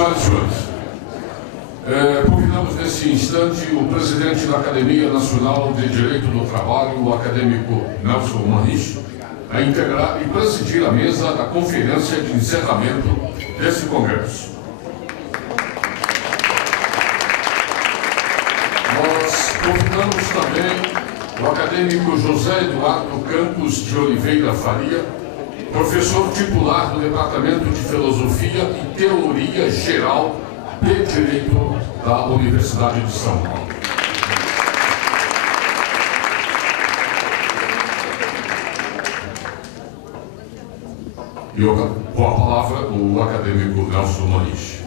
Senhoras e senhores, convidamos nesse instante o presidente da Academia Nacional de Direito do Trabalho, o acadêmico Nelson Manich, a integrar e presidir a mesa da conferência de encerramento desse congresso. Nós convidamos também o acadêmico José Eduardo Campos de Oliveira Faria, professor titular do Departamento de Filosofia e Teoria Geral de Direito da Universidade de São Paulo. E com a palavra o acadêmico Nelson Manich.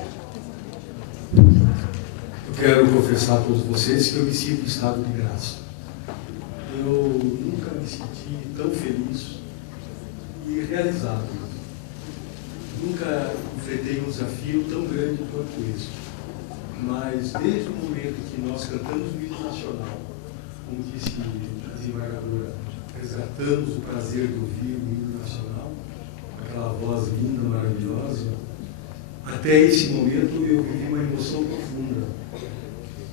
Eu quero confessar a todos vocês que eu me sinto em estado de graça. Eu nunca me senti tão feliz e realizado. Nunca enfrentei um desafio tão grande quanto esse. Mas desde o momento que nós cantamos o hino nacional, como disse a desembargadora, resgatamos o prazer de ouvir o hino nacional, aquela voz linda, maravilhosa, até esse momento eu vivi uma emoção profunda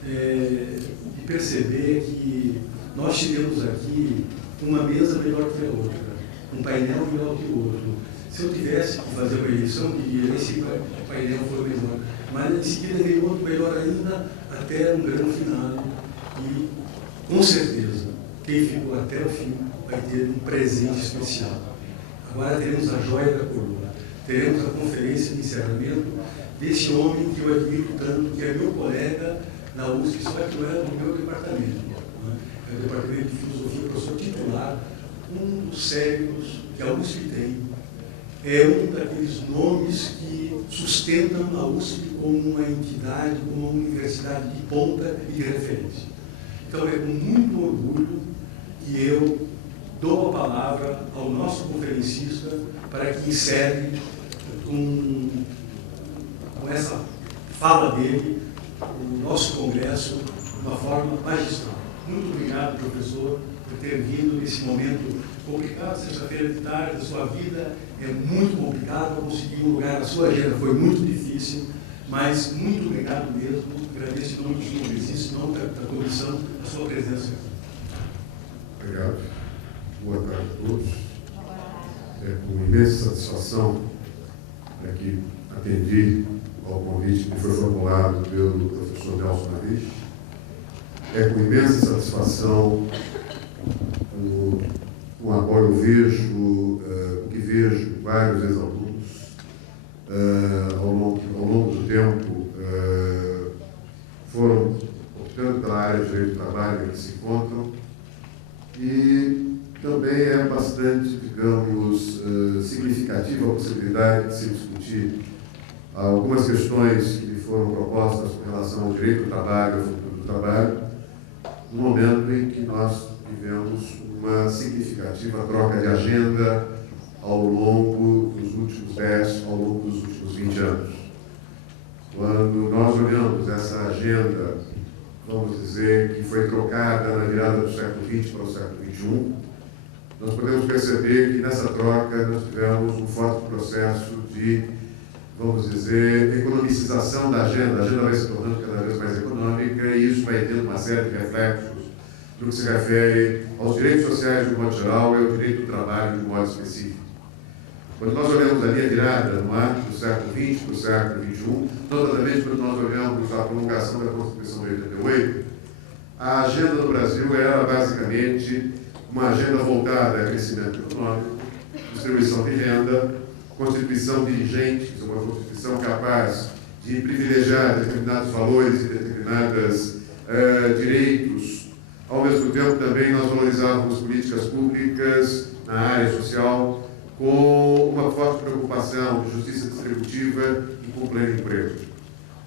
de perceber que nós tivemos aqui uma mesa melhor que a outra, um painel melhor que o outro. Se eu tivesse que fazer uma eleição, diria esse painel foi melhor. Mas em seguida veio outro melhor ainda, até um grande final. E, com certeza, quem ficou até o fim vai ter um presente especial. Agora teremos a joia da coroa. Teremos a conferência de encerramento desse homem que eu admiro tanto, que é meu colega na USP, só que não é do meu departamento. É o Departamento de Filosofia, professor titular, um dos cérebros que a USP tem. É um daqueles nomes que sustentam a USP como uma entidade, como uma universidade de ponta e de referência. Então é com muito orgulho que eu dou a palavra ao nosso conferencista para que encerre com essa fala dele o nosso congresso de uma forma magistral. Muito obrigado, professor, por ter vindo nesse momento complicado, sexta-feira de tarde, a sua vida é muito complicada, conseguir um lugar, a sua agenda foi muito difícil, mas muito obrigado mesmo, agradeço em nome dos congressistas, em nome da comissão, a sua presença aqui. Obrigado. Boa tarde a todos. É com imensa satisfação que atendi ao convite que foi formulado pelo professor Nelson Manich. É com imensa satisfação com a qual eu vejo, vejo vários ex-alunos ao longo do tempo foram optando pela área de direito do trabalho em que se encontram, e também é bastante, digamos, significativa a possibilidade de se discutir algumas questões que foram propostas com relação ao direito do trabalho, ao futuro do trabalho, no momento em que nós vivemos uma significativa troca de agenda ao longo dos últimos 10, ao longo dos últimos 20 anos. Quando nós olhamos essa agenda, vamos dizer, que foi trocada na virada do século XX para o século XXI, nós podemos perceber que nessa troca nós tivemos um forte processo de, vamos dizer, economicização da agenda. A agenda vai se tornando cada vez mais econômica e isso vai tendo uma série de reflexos no que se refere aos direitos sociais de um modo geral e ao direito do trabalho de um modo específico. Quando nós olhamos a linha virada no âmbito do século XX para o século XXI, notadamente quando nós olhamos a promulgação da Constituição de 88, a agenda do Brasil era basicamente uma agenda voltada a crescimento econômico, distribuição de renda, constituição de dirigentes, uma constituição capaz de privilegiar determinados valores e determinados direitos. Ao mesmo tempo, também nós valorizávamos políticas públicas na área social, com uma forte preocupação de justiça distributiva e com pleno emprego.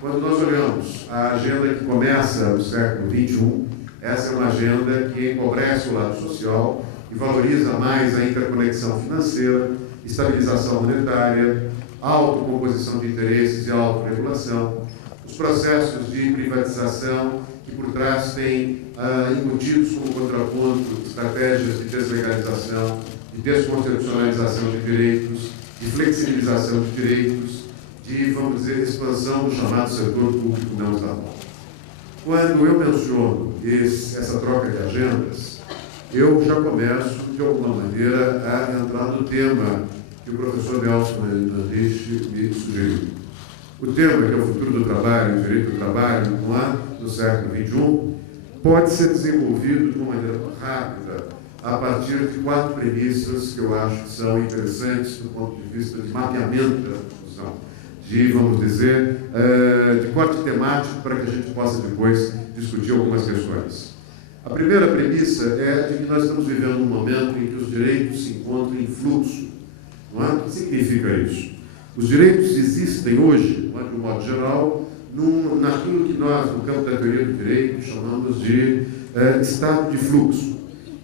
Quando nós olhamos a agenda que começa no século XXI, essa é uma agenda que empobrece o lado social e valoriza mais a interconexão financeira, estabilização monetária, autocomposição de interesses e autorregulação, os processos de privatização que por trás têm embutidos como contraponto estratégias de deslegalização, de desconstitucionalização de direitos, de flexibilização de direitos de, vamos dizer, expansão do chamado setor público não estatal. Quando eu menciono essa troca de agendas, eu já começo, de alguma maneira, a entrar no tema que o professor Nelson Mandich me sugeriu. O tema, que é o futuro do trabalho, o direito do trabalho, no século XXI, pode ser desenvolvido de uma maneira rápida, a partir de 4 premissas que eu acho que são interessantes do ponto de vista de mapeamento da discussão, de, vamos dizer, de corte temático, para que a gente possa depois discutir algumas questões. A primeira premissa é de que nós estamos vivendo um momento em que os direitos se encontram em fluxo. Não é? O que significa isso? Os direitos existem hoje, não é, de um modo geral, naquilo que nós, no campo da teoria do direito, chamamos de estado de fluxo.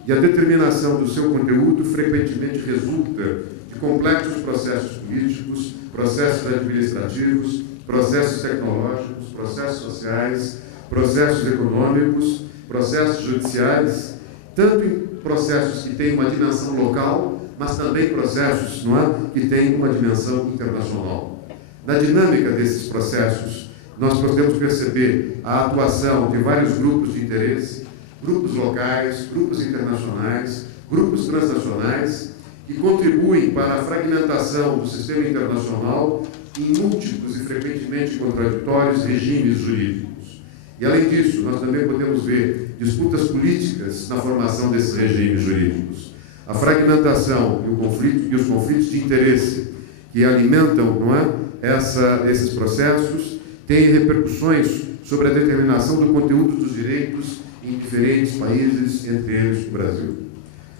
E a determinação do seu conteúdo frequentemente resulta de complexos processos políticos, processos administrativos, processos tecnológicos, processos sociais, processos econômicos, processos judiciais, tanto em processos que têm uma dimensão local, mas também processos, não é, que têm uma dimensão internacional. Na dinâmica desses processos, nós podemos perceber a atuação de vários grupos de interesse, grupos locais, grupos internacionais, grupos transnacionais, que contribuem para a fragmentação do sistema internacional em múltiplos e frequentemente contraditórios regimes jurídicos. E, além disso, nós também podemos ver disputas políticas na formação desses regimes jurídicos. A fragmentação e os conflitos de interesse que alimentam, não é, esses processos têm repercussões sobre a determinação do conteúdo dos direitos em diferentes países, entre eles o Brasil.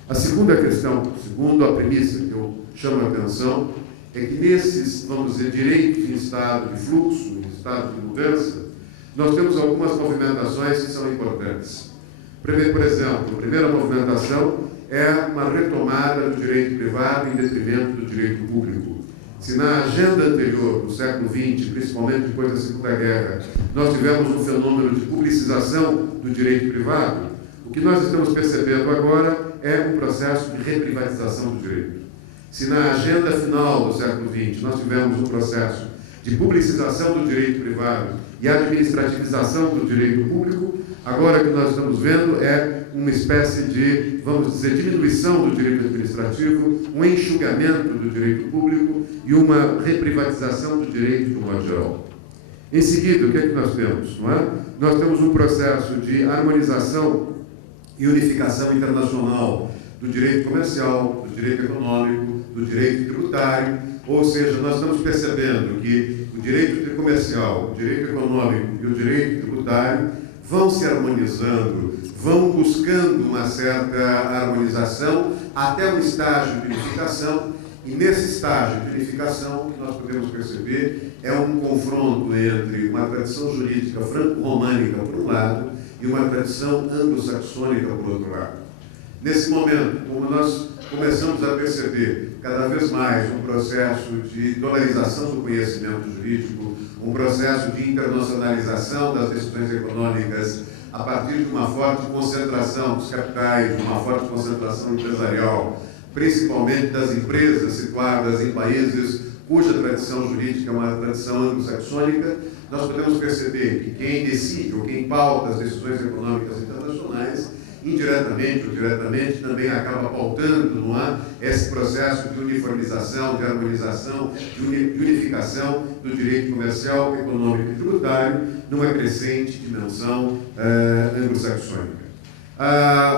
A segunda questão, segundo a premissa que eu chamo a atenção, é que nesses, vamos dizer, direitos em estado de fluxo, em estado de mudança, nós temos algumas movimentações que são importantes. Por exemplo, a primeira movimentação é uma retomada do direito privado em detrimento do direito público. Se na agenda anterior, no século XX, principalmente depois da Segunda Guerra, nós tivemos um fenômeno de publicização do direito privado, o que nós estamos percebendo agora é um processo de reprivatização do direito. Se na agenda final do século XX nós tivemos um processo de publicização do direito privado e administrativização do direito público, agora o que nós estamos vendo é uma espécie de, vamos dizer, diminuição do direito administrativo, um enxugamento do direito público e uma reprivatização do direito de um modo geral. Em seguida, o que é que nós temos? Não é? Nós temos um processo de harmonização e unificação internacional do direito comercial, do direito econômico, do direito tributário, ou seja, nós estamos percebendo que o direito comercial, o direito econômico e o direito tributário vão se harmonizando, vão buscando uma certa harmonização até um estágio de unificação, e nesse estágio de unificação, o que nós podemos perceber é um confronto entre uma tradição jurídica franco-românica, por um lado, e uma tradição anglo-saxônica, por outro lado. Nesse momento, como nós começamos a perceber cada vez mais um processo de dolarização do conhecimento jurídico, um processo de internacionalização das decisões econômicas a partir de uma forte concentração dos capitais, de uma forte concentração empresarial, principalmente das empresas situadas em países cuja tradição jurídica é uma tradição anglo-saxônica, nós podemos perceber que quem decide ou quem pauta as decisões econômicas internacionais, indiretamente ou diretamente, também acaba pautando, não é, esse processo de uniformização, de harmonização, de unificação do direito comercial, econômico e tributário numa crescente dimensão anglo-saxônica.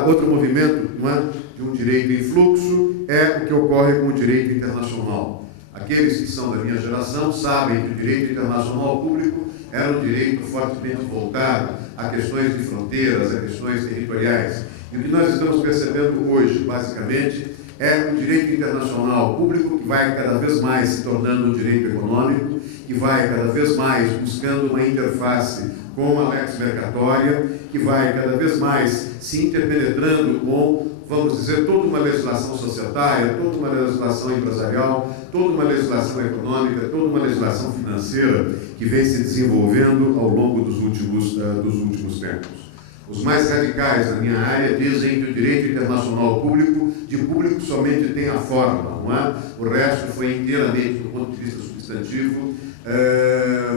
Outro movimento, não é, de um direito em fluxo é o que ocorre com o direito internacional. Aqueles que são da minha geração sabem que o direito internacional público era um direito fortemente voltado a questões de fronteiras, a questões territoriais. E o que nós estamos percebendo hoje, basicamente, é um direito internacional público que vai cada vez mais se tornando um direito econômico, que vai cada vez mais buscando uma interface com a lex mercatória, que vai cada vez mais se interpenetrando com, vamos dizer, toda uma legislação societária, toda uma legislação empresarial, toda uma legislação econômica, toda uma legislação financeira que vem se desenvolvendo ao longo dos últimos tempos. Os mais radicais na minha área dizem que o direito internacional público, de público somente tem a forma, não é? O resto foi inteiramente, do ponto de vista substantivo,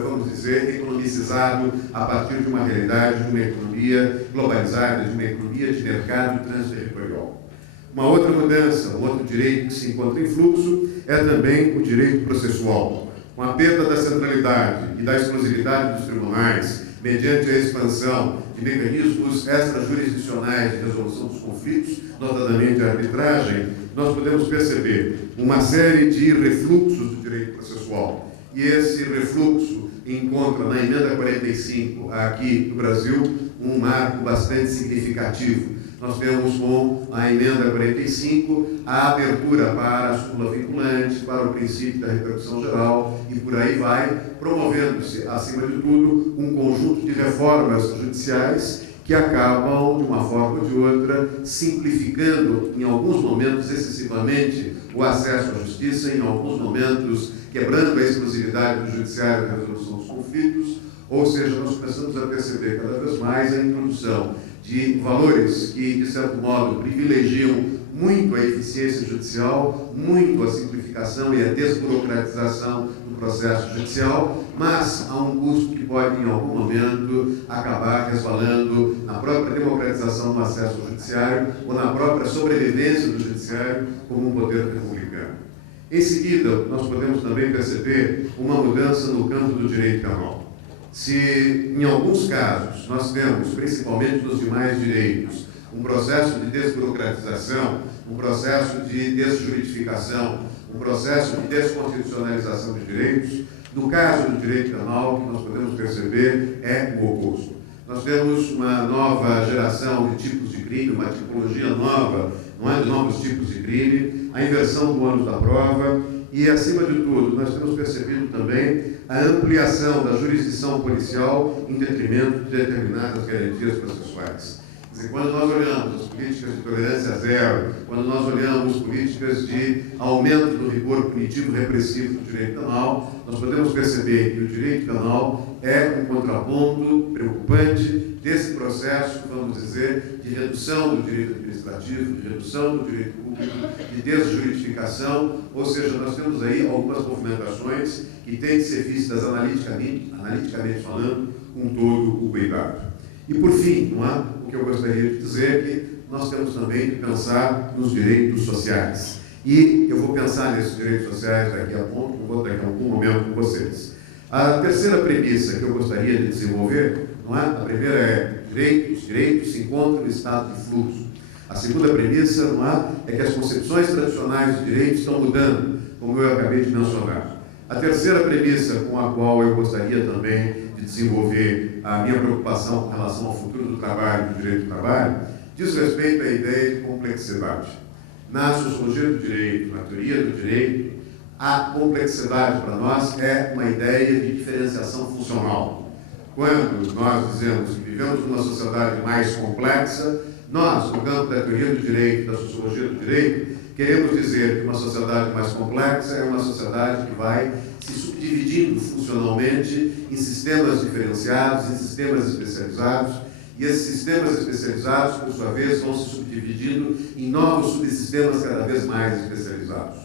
vamos dizer, economicizado a partir de uma realidade, de uma economia globalizada, de uma economia de mercado transterritorial. Uma outra mudança, um outro direito que se encontra em fluxo é também o direito processual. Com a perda da centralidade e da exclusividade dos tribunais, mediante a expansão de mecanismos extrajurisdicionais de resolução dos conflitos, notadamente a arbitragem, nós podemos perceber uma série de refluxos do direito processual. E esse refluxo encontra na emenda 45, aqui no Brasil, um marco bastante significativo. Nós temos com a emenda 45 a abertura para a súmula vinculante, para o princípio da repercussão geral e por aí vai, promovendo-se, acima de tudo, um conjunto de reformas judiciais que acabam, de uma forma ou de outra, simplificando, em alguns momentos, excessivamente, o acesso à justiça, em alguns momentos, quebrando a exclusividade do judiciário na resolução dos conflitos, ou seja, nós começamos a perceber cada vez mais a introdução de valores que, de certo modo, privilegiam muito a eficiência judicial, muito a simplificação e a desburocratização do processo judicial, mas a um custo que pode, em algum momento, acabar resvalando na própria democratização do acesso ao judiciário ou na própria sobrevivência do judiciário como um poder republicano. Em seguida, nós podemos também perceber uma mudança no campo do direito penal. Se, em alguns casos, nós temos, principalmente nos demais direitos, um processo de desburocratização, um processo de desjuridificação, um processo de desconstitucionalização de direitos, no caso do direito penal, o que nós podemos perceber é o oposto. Nós temos uma nova geração de tipos de crime, uma tipologia nova, não é, de novos tipos de crime, a inversão do ônus da prova e, acima de tudo, nós temos percebido também a ampliação da jurisdição policial em detrimento de determinadas garantias processuais. Quer dizer, quando nós olhamos as políticas de tolerância zero, quando nós olhamos políticas de aumento do rigor punitivo repressivo do direito penal, nós podemos perceber que o direito penal é um contraponto preocupante desse processo, vamos dizer, de redução do direito administrativo, de redução do direito público, de desjuridificação, ou seja, nós temos aí algumas movimentações que têm de ser vistas analiticamente falando, com todo o cuidado. E, por fim, não é? O que eu gostaria de dizer é que nós temos também de pensar nos direitos sociais. E eu vou pensar nesses direitos sociais daqui a pouco, eu vou daqui a algum momento com vocês. A terceira premissa que eu gostaria de desenvolver, não é? A primeira é direitos se encontram em estado de fluxo. A segunda premissa, não é que as concepções tradicionais de direitos estão mudando, como eu acabei de mencionar. A terceira premissa com a qual eu gostaria também de desenvolver a minha preocupação com relação ao futuro do trabalho e do direito do trabalho diz respeito à ideia de complexidade. Na sociologia do direito, na teoria do direito, a complexidade para nós é uma ideia de diferenciação funcional. Quando nós dizemos que vivemos numa sociedade mais complexa, nós, no campo da teoria do direito, da sociologia do direito, queremos dizer que uma sociedade mais complexa é uma sociedade que vai se subdividindo funcionalmente em sistemas diferenciados, em sistemas especializados, e esses sistemas especializados, por sua vez, vão se subdividindo em novos subsistemas cada vez mais especializados.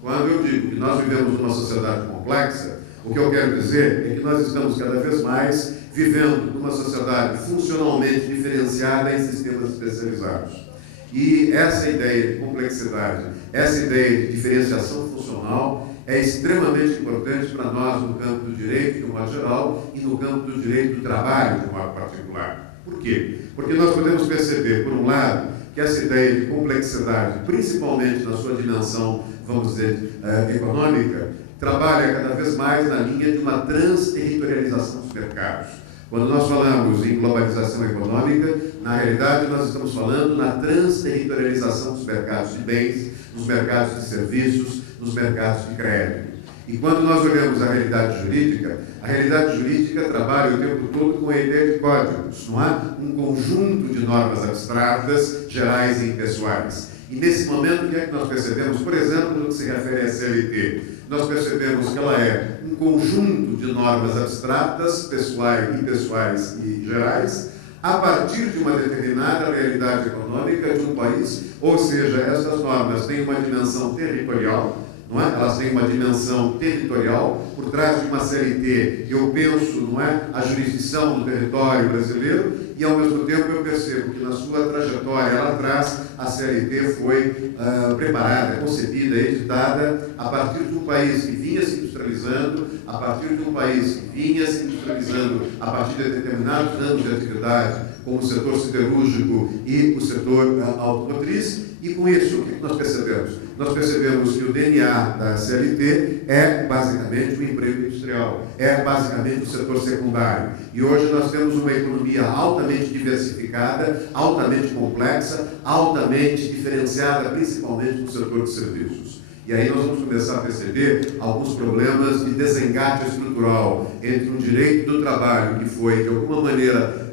Quando eu digo que nós vivemos numa sociedade complexa, o que eu quero dizer é que nós estamos cada vez mais vivendo numa sociedade funcionalmente diferenciada em sistemas especializados. E essa ideia de complexidade, essa ideia de diferenciação funcional é extremamente importante para nós no campo do direito, de um modo geral, e no campo do direito do trabalho, de um modo particular. Por quê? Porque nós podemos perceber, por um lado, que essa ideia de complexidade, principalmente na sua dimensão, vamos dizer, econômica, trabalha cada vez mais na linha de uma transterritorialização dos mercados. Quando nós falamos em globalização econômica, na realidade nós estamos falando na transterritorialização dos mercados de bens, nos mercados de serviços, nos mercados de crédito. E quando nós olhamos a realidade jurídica trabalha o tempo todo com a ideia de códigos, não há um conjunto de normas abstratas, gerais e impessoais. E nesse momento, o que é que nós percebemos? Por exemplo, no que se refere à CLT, nós percebemos que ela é um conjunto de normas abstratas, pessoais, impessoais e gerais, a partir de uma determinada realidade econômica de um país, ou seja, essas normas têm uma dimensão territorial, não é? Elas têm uma dimensão territorial. Por trás de uma CLT, eu penso, não é, a jurisdição do território brasileiro, e ao mesmo tempo eu percebo que na sua trajetória lá atrás a CLT foi preparada, concebida, editada a partir de um país que vinha se industrializando, a partir de um país que vinha se industrializando a partir de determinados anos de atividade, como o setor siderúrgico e o setor automotriz. E com isso, o que nós percebemos? Nós percebemos que o DNA da CLT é basicamente o emprego industrial, é basicamente o setor secundário. E hoje nós temos uma economia altamente diversificada, altamente complexa, altamente diferenciada, principalmente no setor de serviços. E aí nós vamos começar a perceber alguns problemas de desengate estrutural entre um direito do trabalho que foi, de alguma maneira,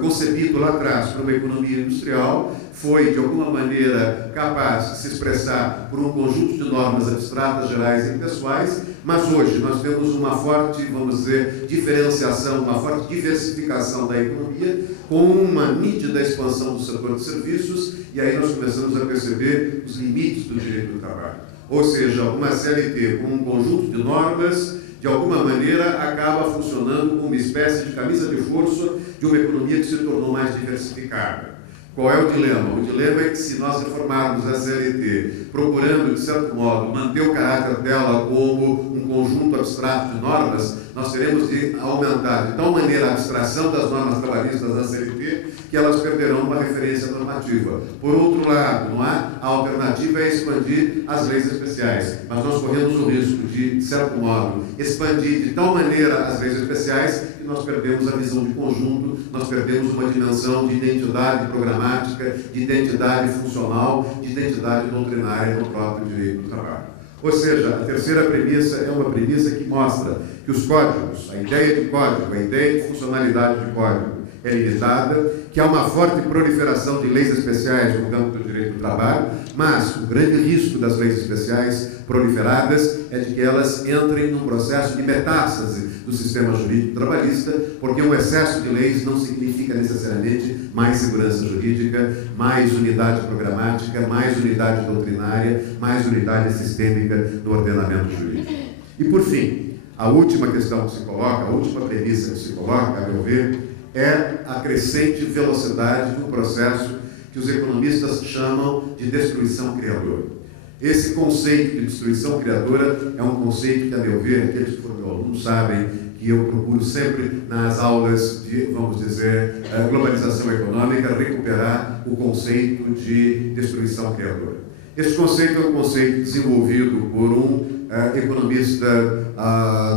concebido lá atrás para uma economia industrial, foi de alguma maneira capaz de se expressar por um conjunto de normas abstratas, gerais e pessoais, mas hoje nós temos uma forte, vamos dizer, diferenciação, uma forte diversificação da economia, com uma nítida expansão do setor de serviços, e aí nós começamos a perceber os limites do direito do trabalho. Ou seja, uma CLT com um conjunto de normas, de alguma maneira, acaba funcionando como uma espécie de camisa de força de uma economia que se tornou mais diversificada. Qual é o dilema? O dilema é que se nós reformarmos a CLT, procurando, de certo modo, manter o caráter dela como um conjunto abstrato de normas, nós teremos de aumentar de tal maneira a abstração das normas trabalhistas da CLT que elas perderão uma referência normativa. Por outro lado, não há? A alternativa é expandir as leis especiais, mas nós corremos o risco de certo modo, expandir de tal maneira as leis especiais que nós perdemos a visão de conjunto, nós perdemos uma dimensão de identidade programática, de identidade funcional, de identidade doutrinária no próprio direito do trabalho. Ou seja, a terceira premissa é uma premissa que mostra que os códigos, a ideia de código, a ideia de funcionalidade de código é limitada, que há uma forte proliferação de leis especiais no campo do direito do trabalho, mas o grande risco das leis especiais proliferadas é de que elas entrem num processo de metástase do sistema jurídico trabalhista, porque um excesso de leis não significa necessariamente mais segurança jurídica, mais unidade programática, mais unidade doutrinária, mais unidade sistêmica do ordenamento jurídico. E, por fim, a última questão que se coloca, a última premissa que se coloca, a meu ver, é a crescente velocidade do processo que os economistas chamam de destruição criadora. Esse conceito de destruição criadora é um conceito que, a meu ver, aqueles que foram meus alunos sabem que eu procuro sempre, nas aulas de, vamos dizer, globalização econômica, recuperar o conceito de destruição criadora. Este conceito é um conceito desenvolvido por um economista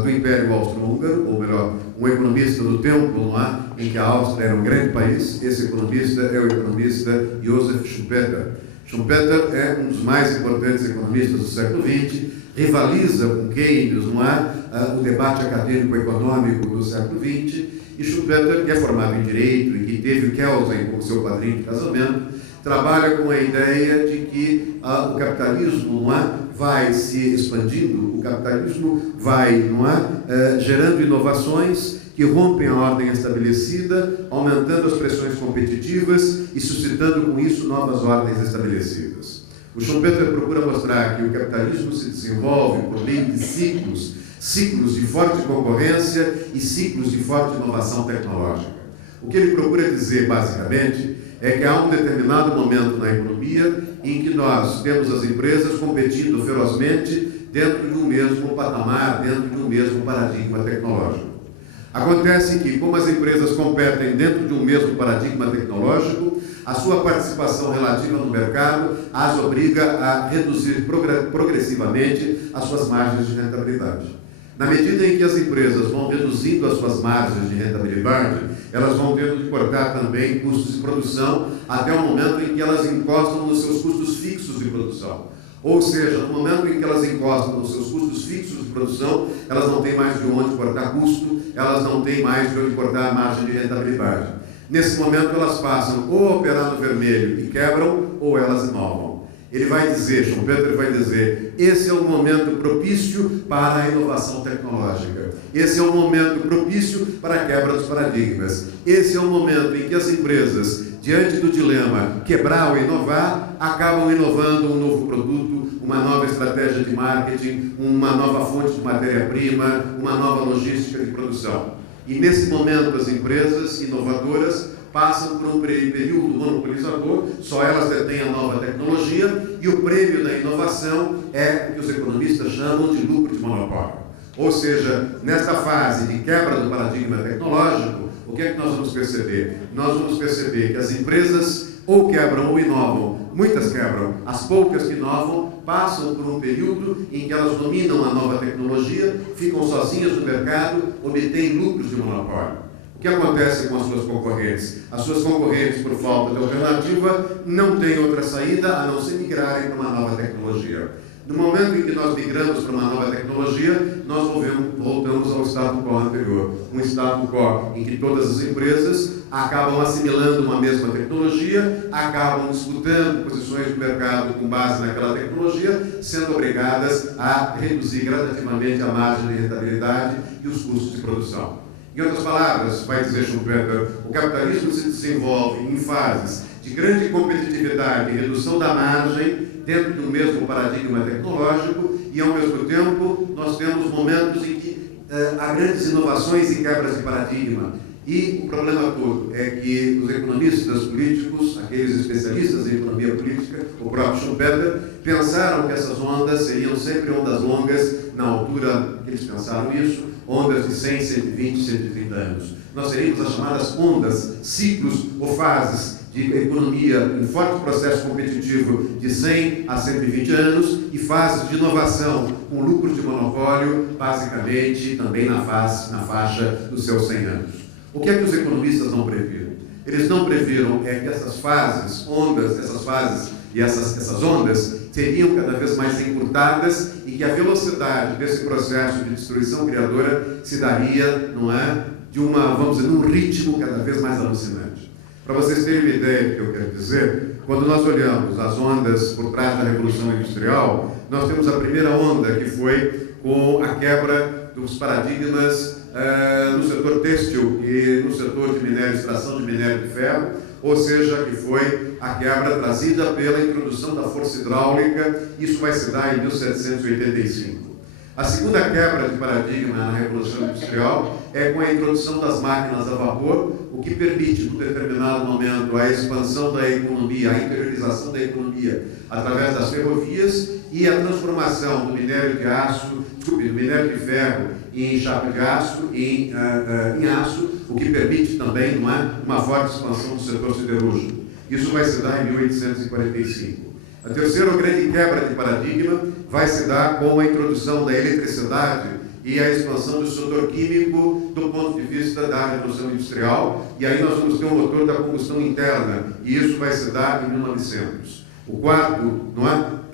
do Império Austro-Húngaro, ou melhor, um economista do tempo, não é? Em que a Áustria era um grande país. Esse economista é o economista Joseph Schumpeter. Schumpeter é um dos mais importantes economistas do século XX, rivaliza com Keynes, não é? O debate acadêmico-econômico do século XX, e Schumpeter, que é formado em Direito e que teve Kelsen como seu padrinho de casamento, trabalha com a ideia de que o capitalismo, não é, vai se expandindo, o capitalismo vai, não é, gerando inovações que rompem a ordem estabelecida, aumentando as pressões competitivas e suscitando com isso novas ordens estabelecidas. O Schumpeter procura mostrar que o capitalismo se desenvolve por meio de ciclos, ciclos de forte concorrência e ciclos de forte inovação tecnológica. O que ele procura dizer, basicamente, é que há um determinado momento na economia em que nós temos as empresas competindo ferozmente dentro de um mesmo patamar, dentro de um mesmo paradigma tecnológico. Acontece que, como as empresas competem dentro de um mesmo paradigma tecnológico, a sua participação relativa no mercado as obriga a reduzir progressivamente as suas margens de rentabilidade. Na medida em que as empresas vão reduzindo as suas margens de rentabilidade, elas vão tendo que cortar também custos de produção até o momento em que elas encostam nos seus custos fixos de produção. Ou seja, no momento em que elas encostam nos seus custos fixos de produção, elas não têm mais de onde cortar custo, elas não têm mais de onde cortar a margem de rentabilidade. Nesse momento, elas passam ou a operar no vermelho e quebram, ou elas inovam. Ele vai dizer, Schumpeter vai dizer, esse é o momento propício para a inovação tecnológica. Esse é o momento propício para a quebra dos paradigmas. Esse é o momento em que as empresas, diante do dilema quebrar ou inovar, acabam inovando um novo produto, uma nova estratégia de marketing, uma nova fonte de matéria-prima, uma nova logística de produção. E nesse momento as empresas inovadoras passam por um período monopolizador, só elas detêm a nova tecnologia, e o prêmio da inovação é o que os economistas chamam de lucro de monopólio. Ou seja, nesta fase de quebra do paradigma tecnológico, o que é que nós vamos perceber? Nós vamos perceber que as empresas ou quebram ou inovam, muitas quebram, as poucas que inovam passam por um período em que elas dominam a nova tecnologia, ficam sozinhas no mercado, obtêm lucros de monopólio. O que acontece com as suas concorrentes? As suas concorrentes, por falta de alternativa, não têm outra saída a não se migrarem para uma nova tecnologia. No momento em que nós migramos para uma nova tecnologia, nós voltamos ao status quo anterior. Um status quo em que todas as empresas acabam assimilando uma mesma tecnologia, acabam disputando posições de mercado com base naquela tecnologia, sendo obrigadas a reduzir gradativamente a margem de rentabilidade e os custos de produção. Em outras palavras, vai dizer Schumpeter, o capitalismo se desenvolve em fases de grande competitividade e redução da margem dentro do mesmo paradigma tecnológico, e ao mesmo tempo nós temos momentos em que há grandes inovações e quebras de paradigma. E o problema todo é que os economistas políticos, aqueles especialistas em economia política, o próprio Schumpeter, pensaram que essas ondas seriam sempre ondas longas, na altura que eles pensaram isso, ondas de 100, 120, 130 anos. Nós teríamos as chamadas ondas, ciclos ou fases de economia em forte processo competitivo de 100 a 120 anos e fases de inovação com lucros de monopólio, basicamente também na faixa dos seus 100 anos. O que é que os economistas não previram? Eles não previram que essas fases, essas fases e essas ondas seriam cada vez mais encurtadas e que a velocidade desse processo de destruição criadora se daria, não é, vamos dizer, num ritmo cada vez mais alucinante. Para vocês terem uma ideia do que eu quero dizer, quando nós olhamos as ondas por trás da Revolução Industrial, nós temos a primeira onda, que foi com a quebra dos paradigmas no setor têxtil e no setor de extração de minério de ferro, ou seja, que foi a quebra trazida pela introdução da força hidráulica. Isso vai se dar em 1785. A segunda quebra de paradigma na Revolução Industrial é com a introdução das máquinas a vapor, o que permite, num determinado momento, a expansão da economia, a interiorização da economia através das ferrovias e a transformação do minério do minério de ferro em chapa de aço em aço, o que permite também uma forte expansão do setor siderúrgico. Isso vai se dar em 1845. A terceira grande quebra de paradigma vai se dar com a introdução da eletricidade e a expansão do setor químico do ponto de vista da Revolução Industrial, e aí nós vamos ter um motor da combustão interna, e isso vai se dar em 1900.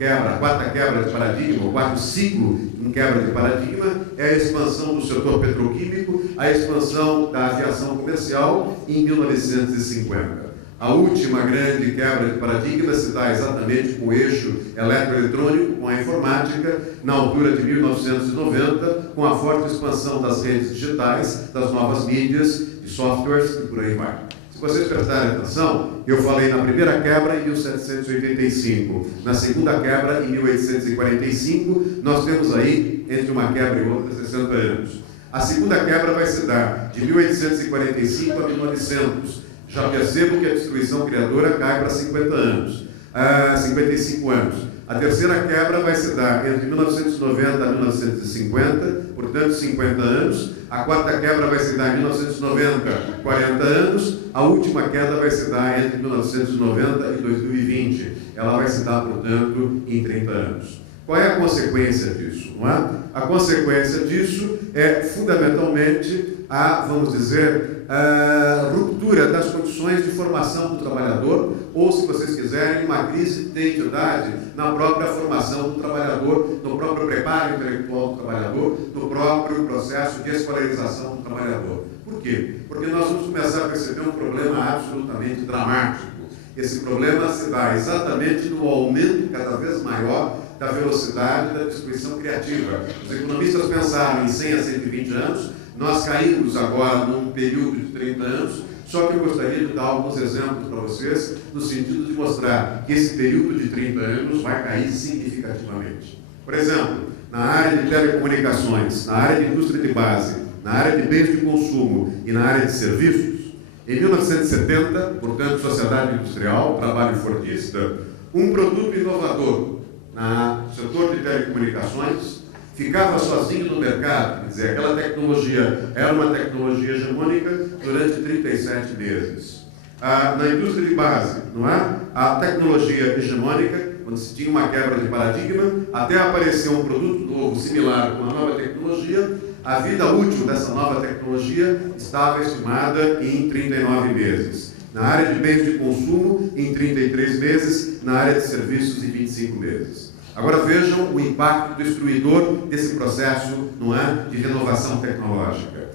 A quarta quebra de paradigma, o quarto ciclo em quebra de paradigma é a expansão do setor petroquímico, a expansão da aviação comercial em 1950. A última grande quebra de paradigma se dá exatamente com o eixo eletroeletrônico, com a informática, na altura de 1990, com a forte expansão das redes digitais, das novas mídias, de softwares e por aí vai. Se vocês prestarem atenção, eu falei na primeira quebra em 1785, na segunda quebra em 1845, nós temos aí, entre uma quebra e outra, 60 anos. A segunda quebra vai se dar de 1845 a 1900. Já percebo que a destruição criadora cai para 55 anos. A terceira quebra vai se dar entre 1990 a 1950, portanto 50 anos. A quarta quebra vai se dar em 1990, 40 anos. A última queda vai se dar entre 1990 e 2020. Ela vai se dar, portanto, em 30 anos. Qual é a consequência disso? Não é? A consequência disso é, fundamentalmente, vamos dizer, a ruptura das condições de formação do trabalhador, ou, se vocês quiserem, uma crise de identidade na própria formação do trabalhador, no próprio preparo intelectual do trabalhador, no próprio processo de escolarização do trabalhador. Por quê? Porque nós vamos começar a perceber um problema absolutamente dramático. Esse problema se dá exatamente no aumento cada vez maior da velocidade da distribuição criativa. Os economistas pensaram em 100 a 120 anos, nós caímos agora num período de 30 anos, só que eu gostaria de dar alguns exemplos para vocês, no sentido de mostrar que esse período de 30 anos vai cair significativamente. Por exemplo, na área de telecomunicações, na área de indústria de base, na área de bens de consumo e na área de serviços, em 1970, portanto, sociedade industrial, trabalho fordista, um produto inovador no setor de telecomunicações ficava sozinho no mercado, quer dizer, aquela tecnologia era uma tecnologia hegemônica durante 37 meses. Na indústria de base, não é? A tecnologia hegemônica, quando se tinha uma quebra de paradigma, até aparecer um produto novo, similar, com uma nova tecnologia, a vida útil dessa nova tecnologia estava estimada em 39 meses. Na área de bens de consumo, em 33 meses, na área de serviços, em 25 meses. Agora vejam o impacto destruidor desse processo, não é, de renovação tecnológica.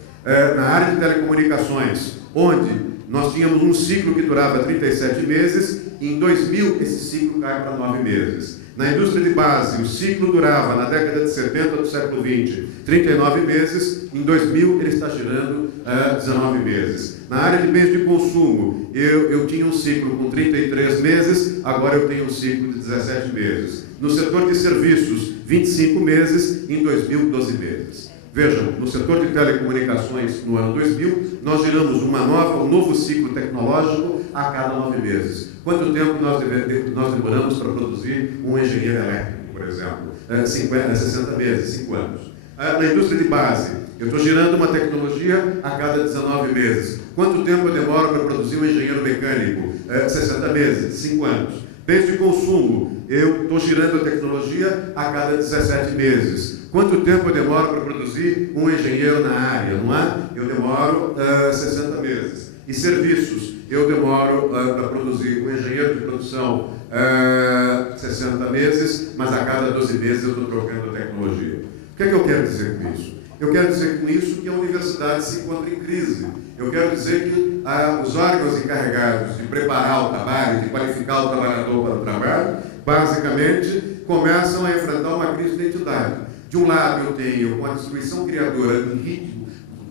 Na área de telecomunicações, onde nós tínhamos um ciclo que durava 37 meses, em 2000 esse ciclo cai para 9 meses. Na indústria de base, o ciclo durava, na década de 70 do século XX, 39 meses, em 2000 ele está girando 19 meses. Na área de bens de consumo, eu tinha um ciclo com 33 meses, agora eu tenho um ciclo de 17 meses. No setor de serviços, 25 meses, em 2000, 12 meses. Vejam, no setor de telecomunicações, no ano 2000, nós giramos um novo ciclo tecnológico a cada 9 meses. Quanto tempo nós demoramos para produzir um engenheiro elétrico, por exemplo? 60 meses, 5 anos. Na indústria de base, eu estou girando uma tecnologia a cada 19 meses. Quanto tempo eu demoro para produzir um engenheiro mecânico? 60 meses, 5 anos. Bens de consumo, eu estou girando a tecnologia a cada 17 meses. Quanto tempo eu demoro para produzir um engenheiro na área, não é? Eu demoro 60 meses. E serviços, eu demoro para produzir um engenheiro de produção 60 meses, mas a cada 12 meses eu estou trocando a tecnologia. O que é que eu quero dizer com isso? Eu quero dizer com isso que a universidade se encontra em crise. Eu quero dizer que os órgãos encarregados de preparar o trabalho, de qualificar o trabalhador para o trabalho, basicamente começam a enfrentar uma crise de identidade. De um lado, eu tenho uma destruição criadora de um ritmo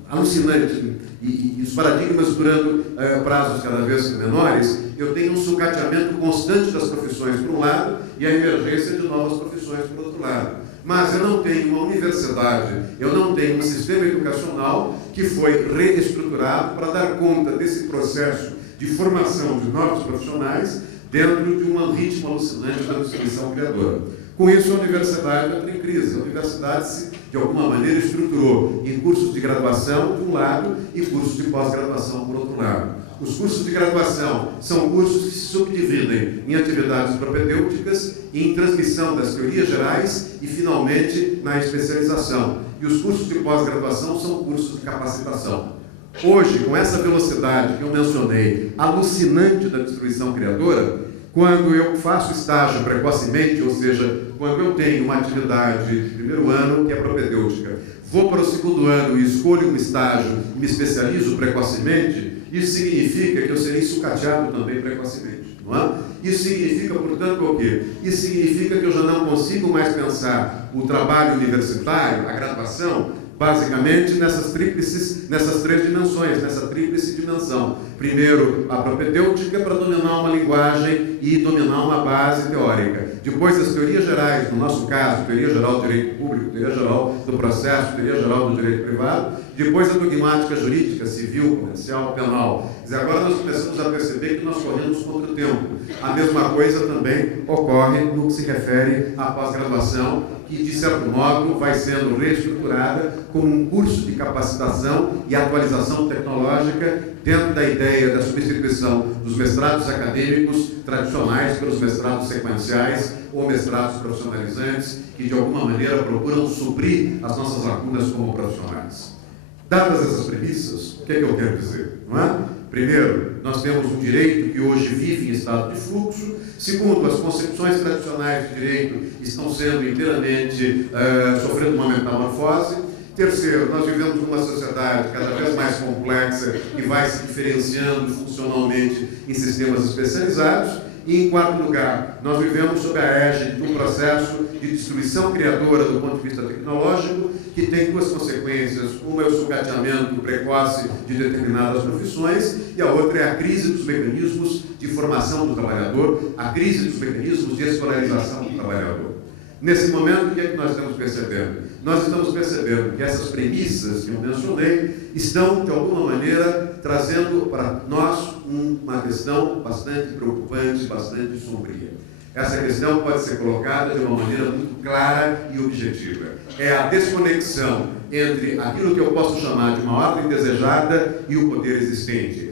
alucinante e os paradigmas durando prazos cada vez menores, eu tenho um sucateamento constante das profissões por um lado e a emergência de novas profissões por outro lado. Mas eu não tenho uma universidade, eu não tenho um sistema educacional que foi reestruturado para dar conta desse processo de formação de novos profissionais dentro de um ritmo alucinante da destruição criadora. Com isso, a universidade entra em crise. A universidade se, de alguma maneira, estruturou em cursos de graduação, de um lado, e cursos de pós-graduação, por outro lado. Os cursos de graduação são cursos que se subdividem em atividades propedêuticas e em transmissão das teorias gerais e, finalmente, na especialização. E os cursos de pós-graduação são cursos de capacitação. Hoje, com essa velocidade que eu mencionei, alucinante da destruição criadora, quando eu faço estágio precocemente, ou seja, quando eu tenho uma atividade de primeiro ano que é propedêutica, vou para o segundo ano e escolho um estágio e me especializo precocemente, isso significa que eu serei sucateado também precocemente, não é? Isso significa, portanto, o quê? Isso significa que eu já não consigo mais pensar o trabalho universitário, a graduação, basicamente nessas três dimensões, nessa tríplice dimensão. Primeiro, a propedêutica para dominar uma linguagem e dominar uma base teórica. Depois, as teorias gerais, no nosso caso, teoria geral do direito público, teoria geral do processo, teoria geral do direito privado. Depois, a dogmática jurídica, civil, comercial, penal. Quer dizer, agora nós começamos a perceber que nós corremos contra o tempo. A mesma coisa também ocorre no que se refere à pós-graduação, que, de certo modo, vai sendo reestruturada como um curso de capacitação e atualização tecnológica dentro da ideia da substituição dos mestrados acadêmicos tradicionais pelos mestrados sequenciais ou mestrados profissionalizantes, que, de alguma maneira, procuram suprir as nossas lacunas como profissionais. Dadas essas premissas, o que é que eu quero dizer? Não é? Primeiro, nós temos um direito que hoje vive em estado de fluxo. Segundo, as concepções tradicionais de direito estão sendo inteiramente sofrendo uma metamorfose. Terceiro, nós vivemos numa sociedade cada vez mais complexa e vai se diferenciando funcionalmente em sistemas especializados. E, em quarto lugar, nós vivemos sob a égide de um processo de destruição criadora do ponto de vista tecnológico, que tem duas consequências. Uma é o sucateamento precoce de determinadas profissões, e a outra é a crise dos mecanismos de formação do trabalhador, a crise dos mecanismos de escolarização do trabalhador. Nesse momento, o que é que nós estamos percebendo? Nós estamos percebendo que essas premissas que eu mencionei estão, de alguma maneira, trazendo para nós uma questão bastante preocupante, bastante sombria. Essa questão pode ser colocada de uma maneira muito clara e objetiva. É a desconexão entre aquilo que eu posso chamar de uma ordem desejada e o poder existente.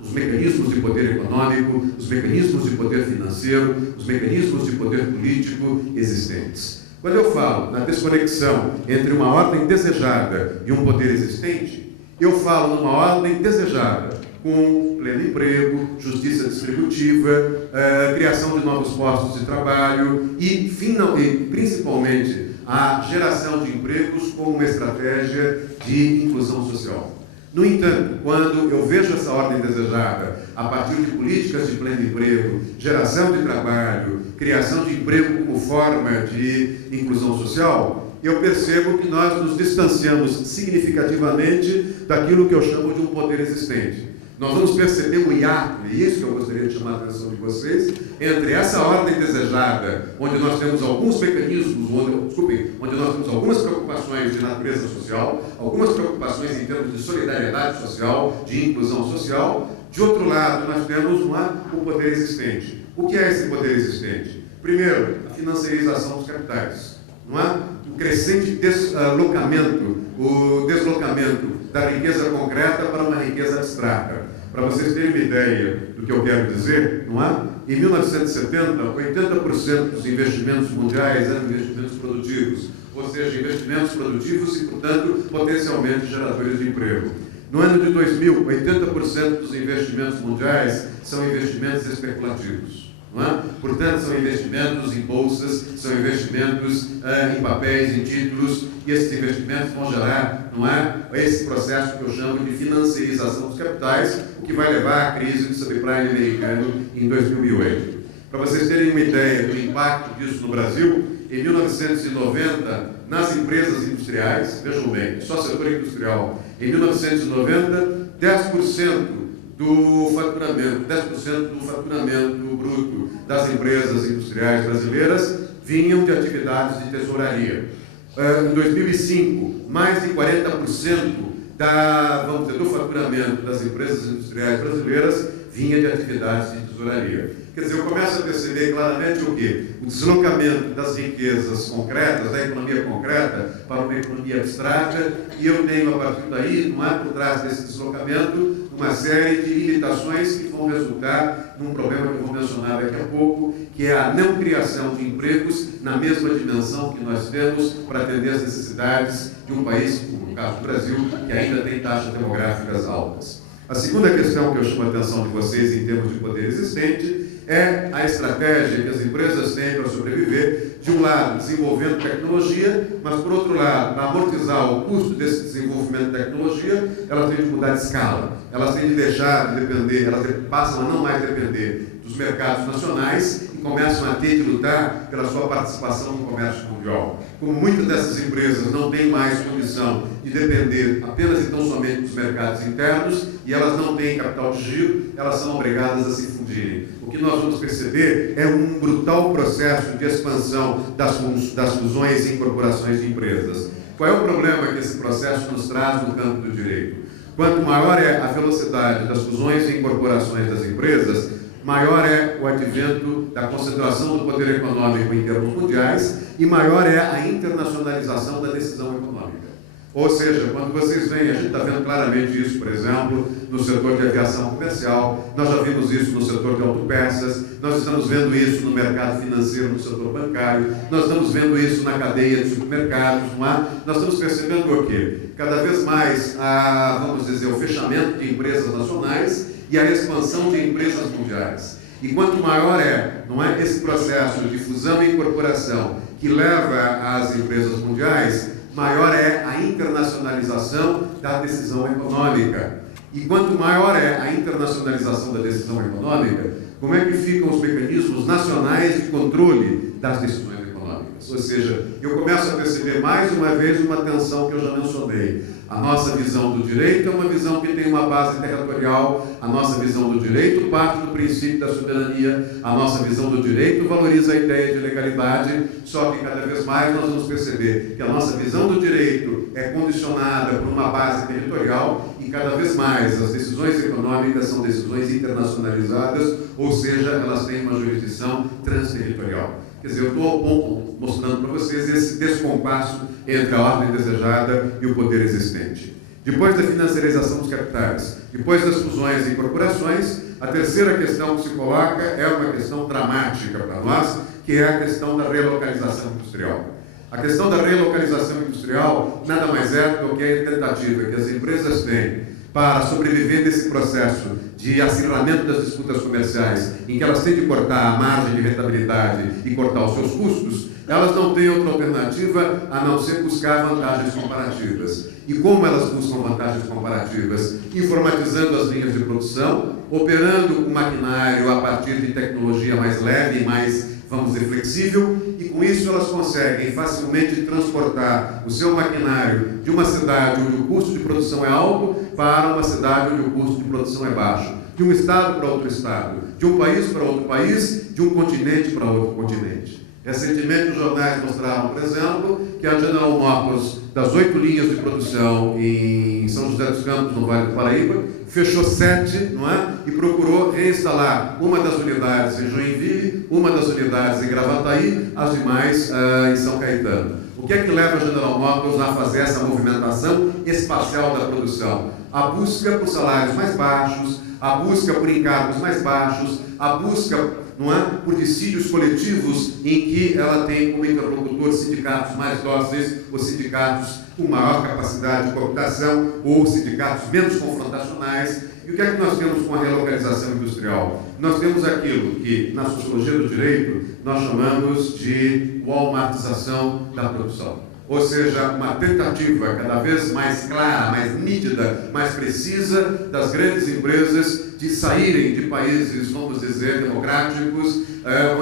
Os mecanismos de poder econômico, os mecanismos de poder financeiro, os mecanismos de poder político existentes. Quando eu falo na desconexão entre uma ordem desejada e um poder existente, eu falo numa ordem desejada com pleno emprego, justiça distributiva, criação de novos postos de trabalho e principalmente a geração de empregos como uma estratégia de inclusão social. No entanto, quando eu vejo essa ordem desejada a partir de políticas de pleno emprego, geração de trabalho, criação de emprego como forma de inclusão social, eu percebo que nós nos distanciamos significativamente daquilo que eu chamo de um poder existente. Nós vamos perceber o hiato, e isso que eu gostaria de chamar a atenção de vocês, entre essa ordem desejada, onde nós temos alguns mecanismos, onde nós temos algumas preocupações de natureza social, algumas preocupações em termos de solidariedade social, de inclusão social. De outro lado, nós temos o poder existente. O que é esse poder existente? Primeiro, a financiarização dos capitais. O crescente deslocamento, o deslocamento da riqueza concreta para uma riqueza abstrata. Para vocês terem uma ideia do que eu quero dizer, em 1970, 80% dos investimentos mundiais eram investimentos produtivos, ou seja, investimentos produtivos e, portanto, potencialmente geradores de emprego. No ano de 2000, 80% dos investimentos mundiais são investimentos especulativos. Portanto, são investimentos em bolsas, são investimentos em papéis, em títulos, e esses investimentos vão gerar, esse processo que eu chamo de financiarização dos capitais, o que vai levar à crise do subprime americano em 2008. Para vocês terem uma ideia do impacto disso no Brasil, em 1990, nas empresas industriais, vejam bem, só setor industrial, em 1990, 10% do faturamento, 10% do faturamento bruto das empresas industriais brasileiras vinham de atividades de tesouraria. Em 2005, mais de 40% do faturamento das empresas industriais brasileiras vinha de atividades de tesouraria. Quer dizer, eu começo a perceber claramente o quê? O deslocamento das riquezas concretas, da economia concreta, para uma economia abstrata, e eu tenho, a partir daí, por trás desse deslocamento, uma série de limitações que vão resultar num problema que eu vou mencionar daqui a pouco, que é a não criação de empregos na mesma dimensão que nós temos para atender as necessidades de um país, como no caso do Brasil, que ainda tem taxas demográficas altas. A segunda questão que eu chamo a atenção de vocês em termos de poder existente é a estratégia que as empresas têm para sobreviver, de um lado, desenvolvendo tecnologia, mas, por outro lado, para amortizar o custo desse desenvolvimento de tecnologia, elas têm de mudar de escala, elas têm de deixar de depender, elas passam a não mais depender dos mercados nacionais e começam a ter de lutar pela sua participação no comércio mundial. Como muitas dessas empresas não têm mais condição de depender apenas e tão somente dos mercados internos e elas não têm capital de giro, elas são obrigadas a se fundirem. O que nós vamos perceber é um brutal processo de expansão das fusões e incorporações de empresas. Qual é o problema que esse processo nos traz no campo do direito? Quanto maior é a velocidade das fusões e incorporações das empresas, maior é o advento da concentração do poder econômico em termos mundiais e maior é a internacionalização da decisão econômica. Ou seja, quando vocês veem, a gente está vendo claramente isso, por exemplo, no setor de aviação comercial, nós já vimos isso no setor de autopeças, nós estamos vendo isso no mercado financeiro, no setor bancário, nós estamos vendo isso na cadeia de supermercados, nós estamos percebendo o quê? Cada vez mais, vamos dizer, o fechamento de empresas nacionais e a expansão de empresas mundiais. E quanto maior esse processo de fusão e incorporação que leva às empresas mundiais, maior é a internacionalização da decisão econômica. E quanto maior é a internacionalização da decisão econômica, como é que ficam os mecanismos nacionais de controle das decisões econômicas? Ou seja, eu começo a perceber mais uma vez uma tensão que eu já mencionei. A nossa visão do direito é uma visão que tem uma base territorial, a nossa visão do direito parte do princípio da soberania, a nossa visão do direito valoriza a ideia de legalidade, só que cada vez mais nós vamos perceber que a nossa visão do direito é condicionada por uma base territorial e cada vez mais as decisões econômicas são decisões internacionalizadas, ou seja, elas têm uma jurisdição transterritorial. Quer dizer, eu estou ao ponto mostrando para vocês esse descompasso entre a ordem desejada e o poder existente. Depois da financiarização dos capitais, depois das fusões e incorporações, a terceira questão que se coloca é uma questão dramática para nós, que é a questão da relocalização industrial. A questão da relocalização industrial nada mais é do que a tentativa que as empresas têm para sobreviver desse processo de acirramento das disputas comerciais, em que elas têm de cortar a margem de rentabilidade e cortar os seus custos, elas não têm outra alternativa a não ser buscar vantagens comparativas. E como elas buscam vantagens comparativas? Informatizando as linhas de produção, operando o maquinário a partir de tecnologia mais leve e mais, vamos dizer, flexível, e com isso elas conseguem facilmente transportar o seu maquinário de uma cidade onde o custo de produção é alto para uma cidade onde o custo de produção é baixo, de um estado para outro estado, de um país para outro país, de um continente para outro continente. Recentemente os jornais mostraram, por exemplo, que a General Motors, das 8 linhas de produção em São José dos Campos, no Vale do Paraíba, fechou 7, não é? E procurou reinstalar uma das unidades em Joinville, uma das unidades em Gravataí, as demais em São Caetano. O que é que leva a General Motors a fazer essa movimentação espacial da produção? A busca por salários mais baixos, a busca por encargos mais baixos, a busca, não é, por dissídios coletivos em que ela tem como interlocutor sindicatos mais dóceis ou sindicatos com maior capacidade de cooptação ou sindicatos menos confrontacionais. E o que é que nós temos com a relocalização industrial? Nós temos aquilo que, na sociologia do direito, nós chamamos de walmartização da produção. Ou seja, uma tentativa cada vez mais clara, mais nítida, mais precisa das grandes empresas de saírem de países, vamos dizer, democráticos,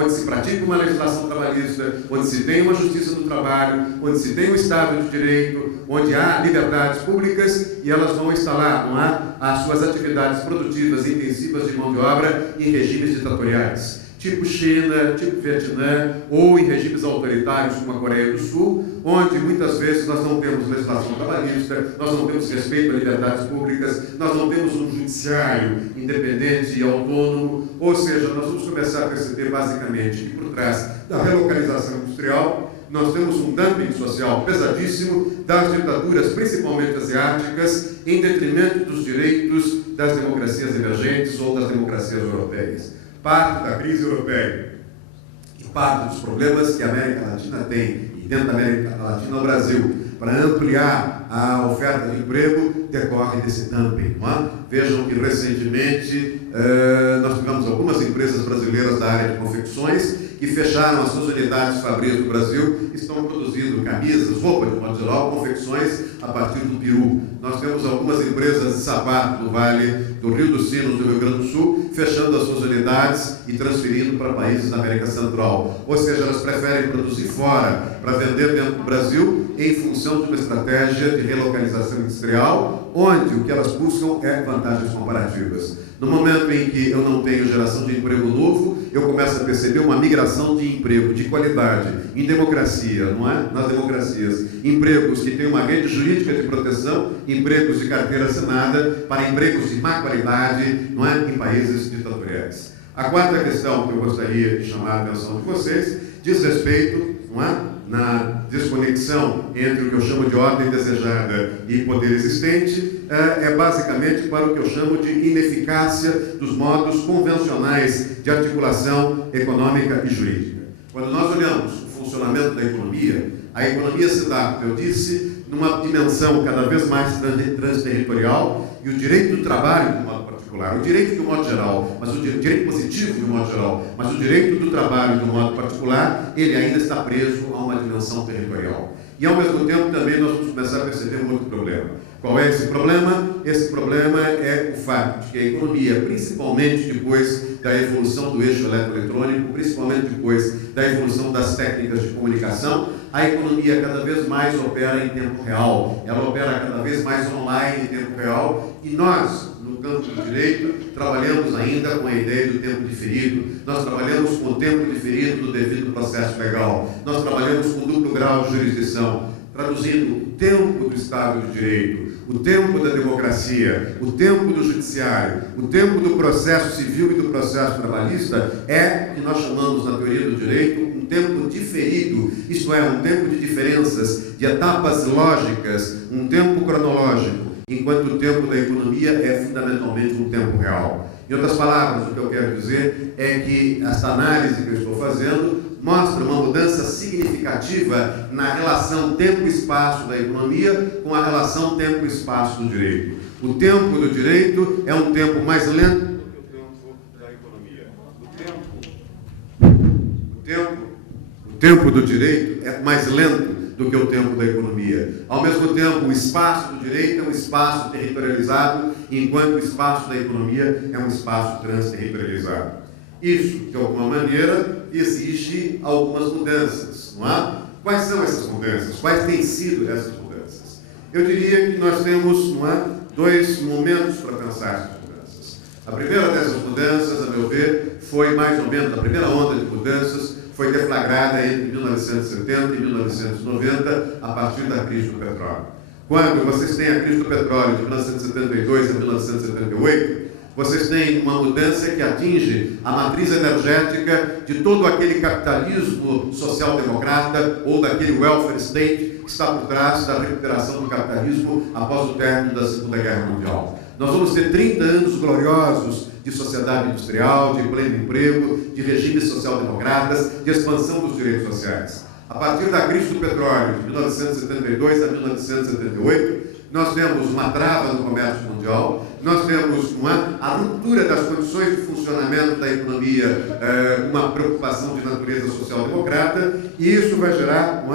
onde se pratica uma legislação trabalhista, onde se tem uma justiça do trabalho, onde se tem um Estado de Direito, onde há liberdades públicas, e elas vão instalar, não é, as suas atividades produtivas intensivas de mão de obra em regimes ditatoriais, tipo China, tipo Vietnã, ou em regimes autoritários como a Coreia do Sul, onde muitas vezes nós não temos legislação trabalhista, nós não temos respeito a liberdades públicas, nós não temos um judiciário independente e autônomo, ou seja, nós vamos começar a perceber basicamente que por trás da relocalização industrial nós temos um dumping social pesadíssimo das ditaduras, principalmente asiáticas, em detrimento dos direitos das democracias emergentes ou das democracias europeias. Parte da crise europeia e parte dos problemas que a América Latina tem, e dentro da América Latina o Brasil, para ampliar a oferta de emprego, decorre desse dumping. Não é? Vejam que recentemente nós tivemos algumas empresas brasileiras da área de confecções que fecharam as suas unidades fabris do Brasil e estão produzindo camisas, roupas de modo geral, confecções a partir do Peru. Nós temos algumas empresas de sapato no Vale do Rio dos Sinos, do Rio Grande do Sul, fechando as suas unidades e transferindo para países da América Central. Ou seja, elas preferem produzir fora para vender dentro do Brasil em função de uma estratégia de relocalização industrial, onde o que elas buscam é vantagens comparativas. No momento em que eu não tenho geração de emprego novo, eu começo a perceber uma migração de emprego de qualidade em democracia, não é? Nas democracias, empregos que têm uma rede jurídica de proteção, empregos de carteira assinada, para empregos de má qualidade, não é? Em países ditatoriais. A quarta questão que eu gostaria de chamar a atenção de vocês diz respeito, não é, na desconexão entre o que eu chamo de ordem desejada e poder existente, é basicamente para o que eu chamo de ineficácia dos modos convencionais de articulação econômica e jurídica. Quando nós olhamos o funcionamento da economia, a economia se dá, como eu disse, numa dimensão cada vez mais transterritorial, e o direito do trabalho, de modo particular, o direito de um modo geral, mas o direito positivo de um modo geral, mas o direito do trabalho de um modo particular, ele ainda está preso a uma dimensão territorial. E, ao mesmo tempo, também nós vamos começar a perceber um outro problema. Qual é esse problema? Esse problema é o fato de que a economia, principalmente depois da evolução do eixo eletroeletrônico, principalmente depois da evolução das técnicas de comunicação, a economia cada vez mais opera em tempo real, ela opera cada vez mais online em tempo real, e nós, no campo do direito, trabalhamos ainda com a ideia do tempo diferido, nós trabalhamos com o tempo diferido do devido processo legal, nós trabalhamos com duplo grau de jurisdição, traduzindo o tempo do Estado de Direito, o tempo da democracia, o tempo do judiciário, o tempo do processo civil e do processo trabalhista, é o que nós chamamos na teoria do direito um tempo diferido, isto é, um tempo de diferenças, de etapas lógicas, um tempo cronológico, enquanto o tempo da economia é fundamentalmente um tempo real. Em outras palavras, o que eu quero dizer é que essa análise que eu estou fazendo mostra uma mudança significativa na relação tempo-espaço da economia com a relação tempo-espaço do direito. O tempo do direito é um tempo mais lento do que o tempo da economia. O tempo do direito é mais lento do que o tempo da economia. Ao mesmo tempo, o espaço do direito é um espaço territorializado, enquanto o espaço da economia é um espaço transterritorializado. Isso, de alguma maneira, exige algumas mudanças, não é? Quais são essas mudanças? Quais têm sido essas mudanças? Eu diria que nós temos, não é, dois momentos para pensar essas mudanças. A primeira dessas mudanças, a meu ver, foi mais ou menos, a primeira onda de mudanças foi deflagrada entre 1970 e 1990, a partir da crise do petróleo. Quando vocês têm a crise do petróleo de 1972 a 1978, vocês têm uma mudança que atinge a matriz energética de todo aquele capitalismo social-democrata ou daquele welfare state que está por trás da recuperação do capitalismo após o término da Segunda Guerra Mundial. Nós vamos ter 30 anos gloriosos de sociedade industrial, de pleno emprego, de regimes social-democratas, de expansão dos direitos sociais. A partir da crise do petróleo de 1972 a 1978, nós temos uma trava no comércio mundial, nós temos a ruptura das condições de funcionamento da economia, uma preocupação de natureza social-democrata, e isso vai gerar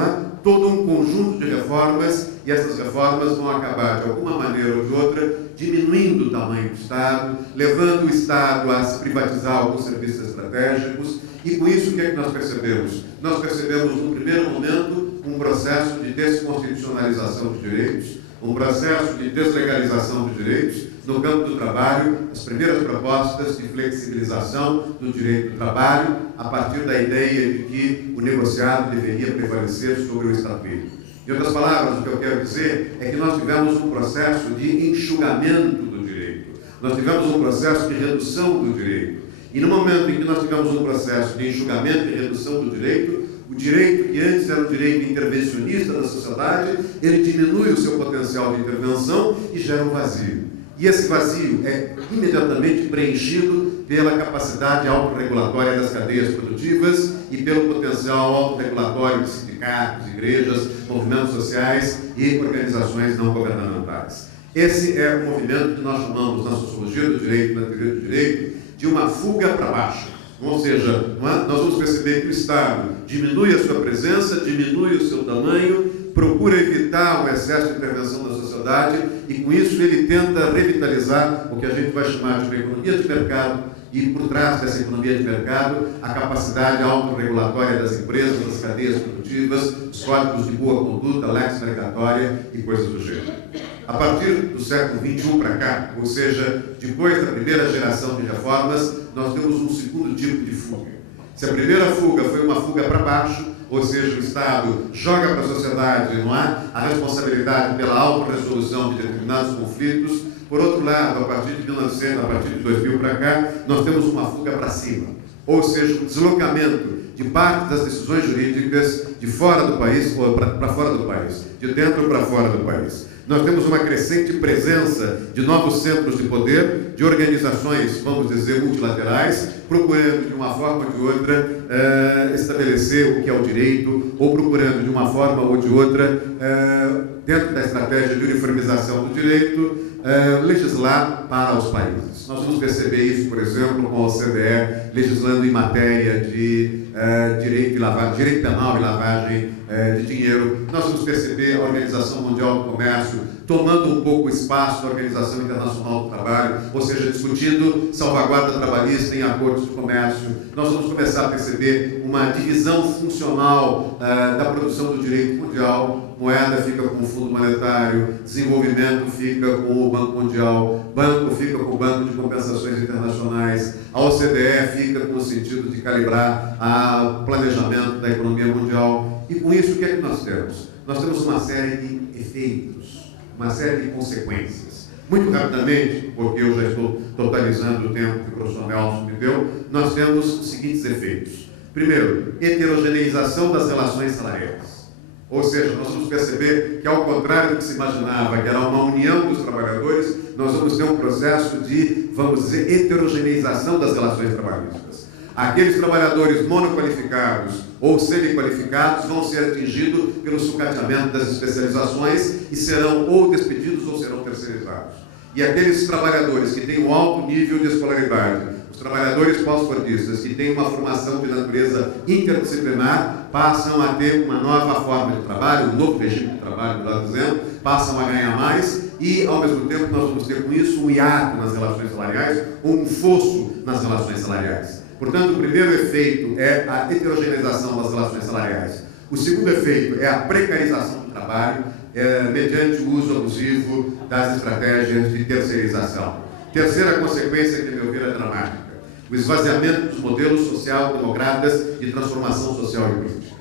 todo um conjunto de reformas, e essas reformas vão acabar, de alguma maneira ou de outra, diminuindo o tamanho do Estado, levando o Estado a se privatizar alguns serviços estratégicos, e com isso o que é que nós percebemos? Nós percebemos, no primeiro momento, um processo de desconstitucionalização dos direitos, um processo de deslegalização dos direitos. No campo do trabalho, as primeiras propostas de flexibilização do direito do trabalho, a partir da ideia de que o negociado deveria prevalecer sobre o estatuto. Em outras palavras, o que eu quero dizer é que nós tivemos um processo de enxugamento do direito, nós tivemos um processo de redução do direito. E no momento em que nós tivemos um processo de enxugamento e redução do direito, o direito que antes era um direito intervencionista da sociedade, ele diminui o seu potencial de intervenção e gera um vazio. E esse vazio é imediatamente preenchido pela capacidade autorregulatória das cadeias produtivas e pelo potencial autorregulatório de sindicatos, igrejas, movimentos sociais e organizações não governamentais. Esse é o movimento que nós chamamos na sociologia do direito, na teoria do direito, de uma fuga para baixo. Ou seja, nós vamos perceber que o Estado diminui a sua presença, diminui o seu tamanho, procura evitar o excesso de intervenção da sociedade e, com isso, ele tenta revitalizar o que a gente vai chamar de uma economia de mercado e, por trás dessa economia de mercado, a capacidade autorregulatória das empresas, das cadeias produtivas, os códigos de boa conduta, lex mercatória e coisas do gênero. A partir do século XXI para cá, ou seja, depois da primeira geração de reformas, nós temos um segundo tipo de fuga. Se a primeira fuga foi uma fuga para baixo, ou seja, o Estado joga para a sociedade, não é, a responsabilidade pela autorresolução de determinados conflitos. Por outro lado, a partir de 1900, a partir de 2000 para cá, nós temos uma fuga para cima, ou seja, um deslocamento de parte das decisões jurídicas de fora do país para fora do país, de dentro para fora do país. Nós temos uma crescente presença de novos centros de poder, de organizações, vamos dizer, multilaterais, procurando de uma forma ou de outra estabelecer o que é o direito, ou procurando de uma forma ou de outra, dentro da estratégia de uniformização do direito, legislar para os países. Nós vamos perceber isso, por exemplo, com a OCDE legislando em matéria de direito penal e lavagem de dinheiro. Nós vamos perceber a Organização Mundial do Comércio tomando um pouco o espaço da Organização Internacional do Trabalho, ou seja, discutindo salvaguarda trabalhista em acordos de comércio. Nós vamos começar a perceber uma divisão funcional da produção do direito mundial. Moeda fica com o Fundo Monetário, desenvolvimento fica com o Banco Mundial, banco fica com o Banco de Compensações Internacionais, a OCDE fica com o sentido de calibrar o planejamento da economia mundial. E com isso, o que é que nós temos? Nós temos uma série de efeitos, uma série de consequências. Muito rapidamente, porque eu já estou totalizando o tempo que o professor Nelson me deu, nós temos os seguintes efeitos. Primeiro, heterogeneização das relações salariais. Ou seja, nós vamos perceber que, ao contrário do que se imaginava, que era uma união dos trabalhadores, nós vamos ter um processo de, vamos dizer, heterogeneização das relações trabalhistas. Aqueles trabalhadores monoqualificados ou semi-qualificados vão ser atingidos pelo sucateamento das especializações e serão ou despedidos ou serão terceirizados. E aqueles trabalhadores que têm um alto nível de escolaridade, os trabalhadores pós-cordistas que têm uma formação de natureza interdisciplinar, passam a ter uma nova forma de trabalho, um novo regime de trabalho, melhor dizendo, passam a ganhar mais e, ao mesmo tempo, nós vamos ter com isso um hiato nas relações salariais, ou um fosso nas relações salariais. Portanto, o primeiro efeito é a heterogeneização das relações salariais. O segundo efeito é a precarização do trabalho, mediante o uso abusivo das estratégias de terceirização. Terceira consequência, que, a meu ver, é dramática: o esvaziamento dos modelos social-democratas de transformação social e política.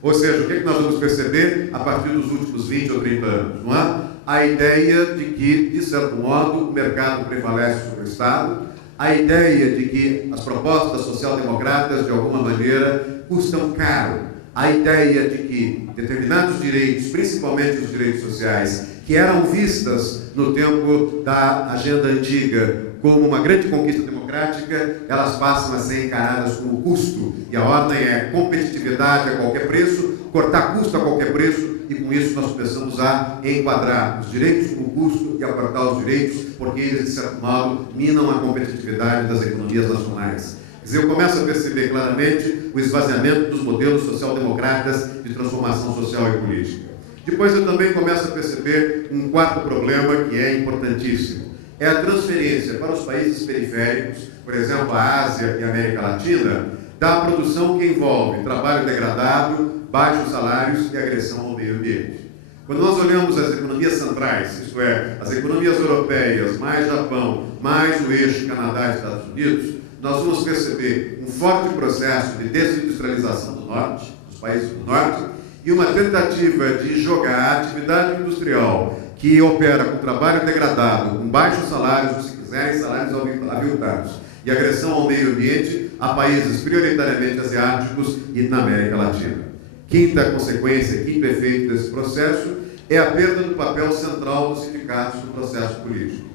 Ou seja, o que é que nós vamos perceber a partir dos últimos 20 ou 30 anos? Não é? A ideia de que, de certo modo, o mercado prevalece sobre o Estado, a ideia de que as propostas social-democratas, de alguma maneira, custam caro, a ideia de que determinados direitos, principalmente os direitos sociais, que eram vistas no tempo da agenda antiga como uma grande conquista democrática, elas passam a ser encaradas como custo. E a ordem é competitividade a qualquer preço, cortar custo a qualquer preço, e com isso nós começamos a enquadrar os direitos como custo e a cortar os direitos, porque eles, de certo modo, minam a competitividade das economias nacionais. Quer dizer, eu começo a perceber claramente o esvaziamento dos modelos social-democratas de transformação social e política. Depois eu também começo a perceber um quarto problema que é importantíssimo. É a transferência para os países periféricos, por exemplo, a Ásia e a América Latina, da produção que envolve trabalho degradado, baixos salários e agressão ao meio ambiente. Quando nós olhamos as economias centrais, isto é, as economias europeias, mais Japão, mais o eixo Canadá e Estados Unidos, nós vamos perceber um forte processo de desindustrialização do norte, dos países do norte, e uma tentativa de jogar a atividade industrial que opera com trabalho degradado, com baixos salários, ou se quiserem, salários aviltados, e agressão ao meio ambiente a países prioritariamente asiáticos e na América Latina. Quinta consequência, quinto efeito desse processo é a perda do papel central dos sindicatos no processo político.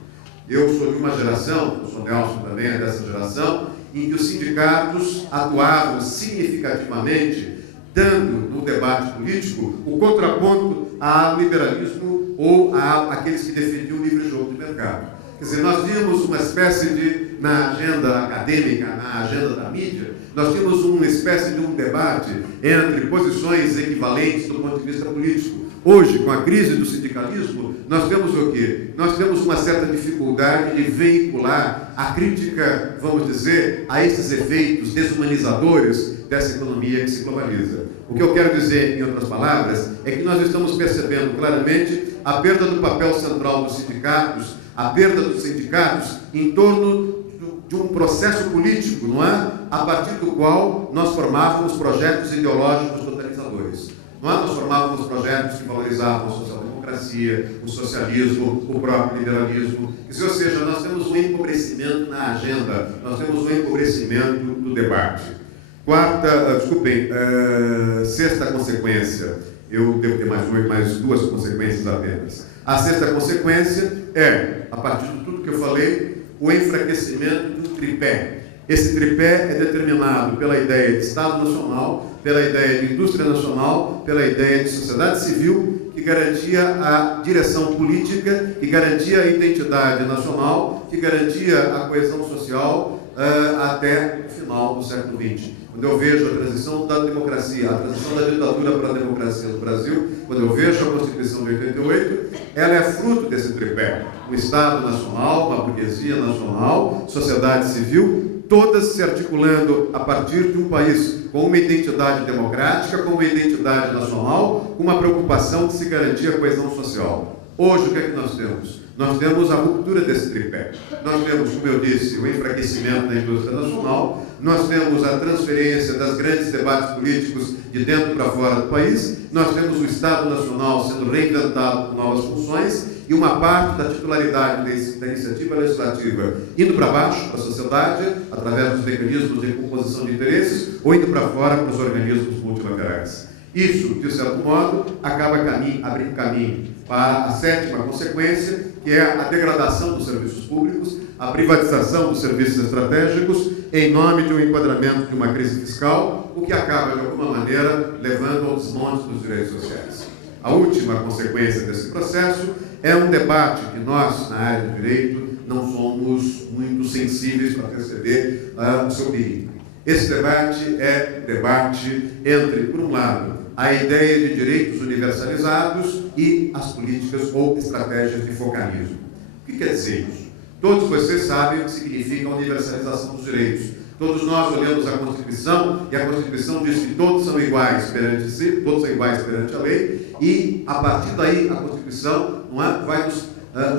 Eu sou de uma geração, o professor Nelson também é dessa geração, em que os sindicatos atuavam significativamente, dando no debate político o contraponto ao liberalismo ou àqueles que defendiam o livre jogo de mercado. Quer dizer, nós tínhamos uma espécie de, na agenda acadêmica, na agenda da mídia, nós tínhamos uma espécie de um debate entre posições equivalentes do ponto de vista político. Hoje, com a crise do sindicalismo, nós temos o quê? Nós temos uma certa dificuldade de veicular a crítica, vamos dizer, a esses efeitos desumanizadores dessa economia que se globaliza. O que eu quero dizer, em outras palavras, é que nós estamos percebendo claramente a perda do papel central dos sindicatos, a perda dos sindicatos em torno de um processo político, não é? A partir do qual nós formávamos projetos ideológicos totalizadores. Não é? Nós formávamos projetos que valorizavam a social-democracia, o socialismo, o próprio liberalismo. Ou seja, nós temos um empobrecimento na agenda, nós temos um empobrecimento do debate. Sexta consequência, eu devo ter mais duas consequências apenas. A sexta consequência é, a partir de tudo que eu falei, o enfraquecimento do tripé. Esse tripé é determinado pela ideia de Estado Nacional, pela ideia de indústria nacional, pela ideia de sociedade civil, que garantia a direção política, que garantia a identidade nacional, que garantia a coesão social até o final do século XX. Quando eu vejo a transição da democracia, a transição da ditadura para a democracia no Brasil, quando eu vejo a Constituição de 88, ela é fruto desse tripé. Um Estado nacional, uma burguesia nacional, sociedade civil, todas se articulando a partir de um país com uma identidade democrática, com uma identidade nacional, com uma preocupação de se garantir a coesão social. Hoje, o que é que nós temos? Nós temos a ruptura desse tripé. Nós temos, como eu disse, o enfraquecimento da indústria nacional, nós temos a transferência das grandes debates políticos de dentro para fora do país, nós temos o Estado Nacional sendo reinventado com novas funções e uma parte da titularidade da iniciativa legislativa indo para baixo, para a sociedade, através dos mecanismos de composição de interesses, ou indo para fora, para os organismos multilaterais. Isso, de certo modo, acaba abrindo caminho para a sétima consequência, que é a degradação dos serviços públicos, a privatização dos serviços estratégicos, em nome de um enquadramento de uma crise fiscal, o que acaba, de alguma maneira, levando ao desmonte dos direitos sociais. A última consequência desse processo é um debate que nós, na área do direito, não somos muito sensíveis para perceber o seu perigo. Esse debate é debate entre, por um lado, a ideia de direitos universalizados e as políticas ou estratégias de focalismo. O que quer dizer isso? Todos vocês sabem o que significa a universalização dos direitos. Todos nós olhamos a Constituição e a Constituição diz que todos são iguais perante si, todos são iguais perante a lei, e a partir daí a Constituição vai nos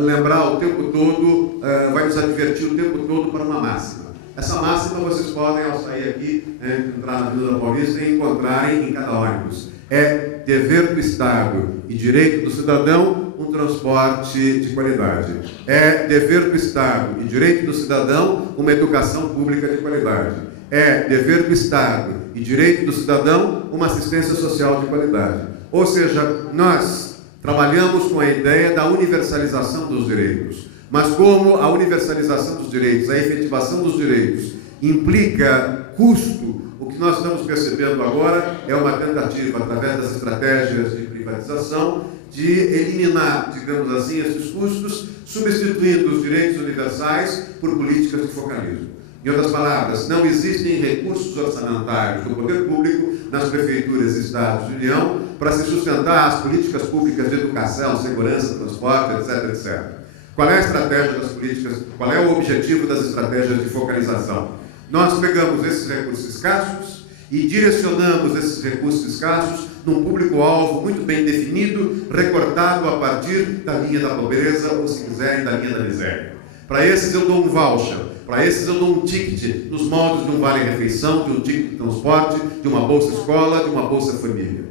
lembrar o tempo todo, vai nos advertir o tempo todo para uma máxima. Essa máxima vocês podem, ao sair aqui, entrar na Avenida Paulista e encontrarem em cada ônibus. É dever do Estado e direito do cidadão um transporte de qualidade. É dever do Estado e direito do cidadão uma educação pública de qualidade. É dever do Estado e direito do cidadão uma assistência social de qualidade. Ou seja, nós trabalhamos com a ideia da universalização dos direitos. Mas como a universalização dos direitos, a efetivação dos direitos implica custo, o que nós estamos percebendo agora é uma tentativa, através das estratégias de privatização, de eliminar, digamos assim, esses custos, substituindo os direitos universais por políticas de focalismo. Em outras palavras, não existem recursos orçamentários do poder público nas prefeituras e estados de União para se sustentar as políticas públicas de educação, segurança, transporte, etc., etc. Qual é a estratégia das políticas, qual é o objetivo das estratégias de focalização? Nós pegamos esses recursos escassos e direcionamos esses recursos escassos num público-alvo muito bem definido, recortado a partir da linha da pobreza, ou se quiserem, da linha da miséria. Para esses eu dou um voucher, para esses eu dou um ticket, nos moldes de um vale-refeição, de um ticket de transporte, de uma bolsa-escola, de uma bolsa-família.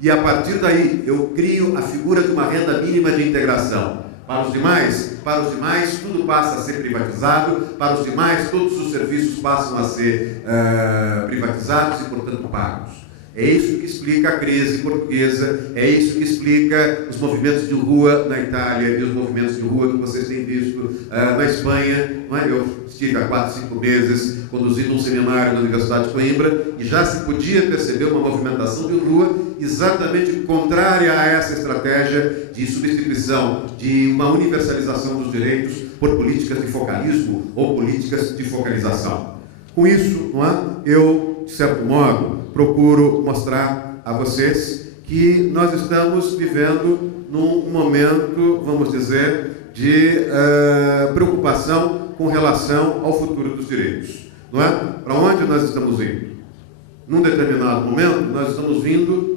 E a partir daí eu crio a figura de uma renda mínima de integração. Para os demais, tudo passa a ser privatizado, para os demais, todos os serviços passam a ser privatizados e, portanto, pagos. É isso que explica a crise portuguesa, é isso que explica os movimentos de rua na Itália e os movimentos de rua que vocês têm visto na Espanha. Eu estive há 4, 5 meses conduzindo um seminário na Universidade de Coimbra e já se podia perceber uma movimentação de rua exatamente contrária a essa estratégia de substituição, de uma universalização dos direitos por políticas de focalismo ou políticas de focalização. Com isso, eu, de certo modo, procuro mostrar a vocês que nós estamos vivendo num momento, vamos dizer, de preocupação com relação ao futuro dos direitos. Não é? Para onde nós estamos indo? Num determinado momento, nós estamos vindo,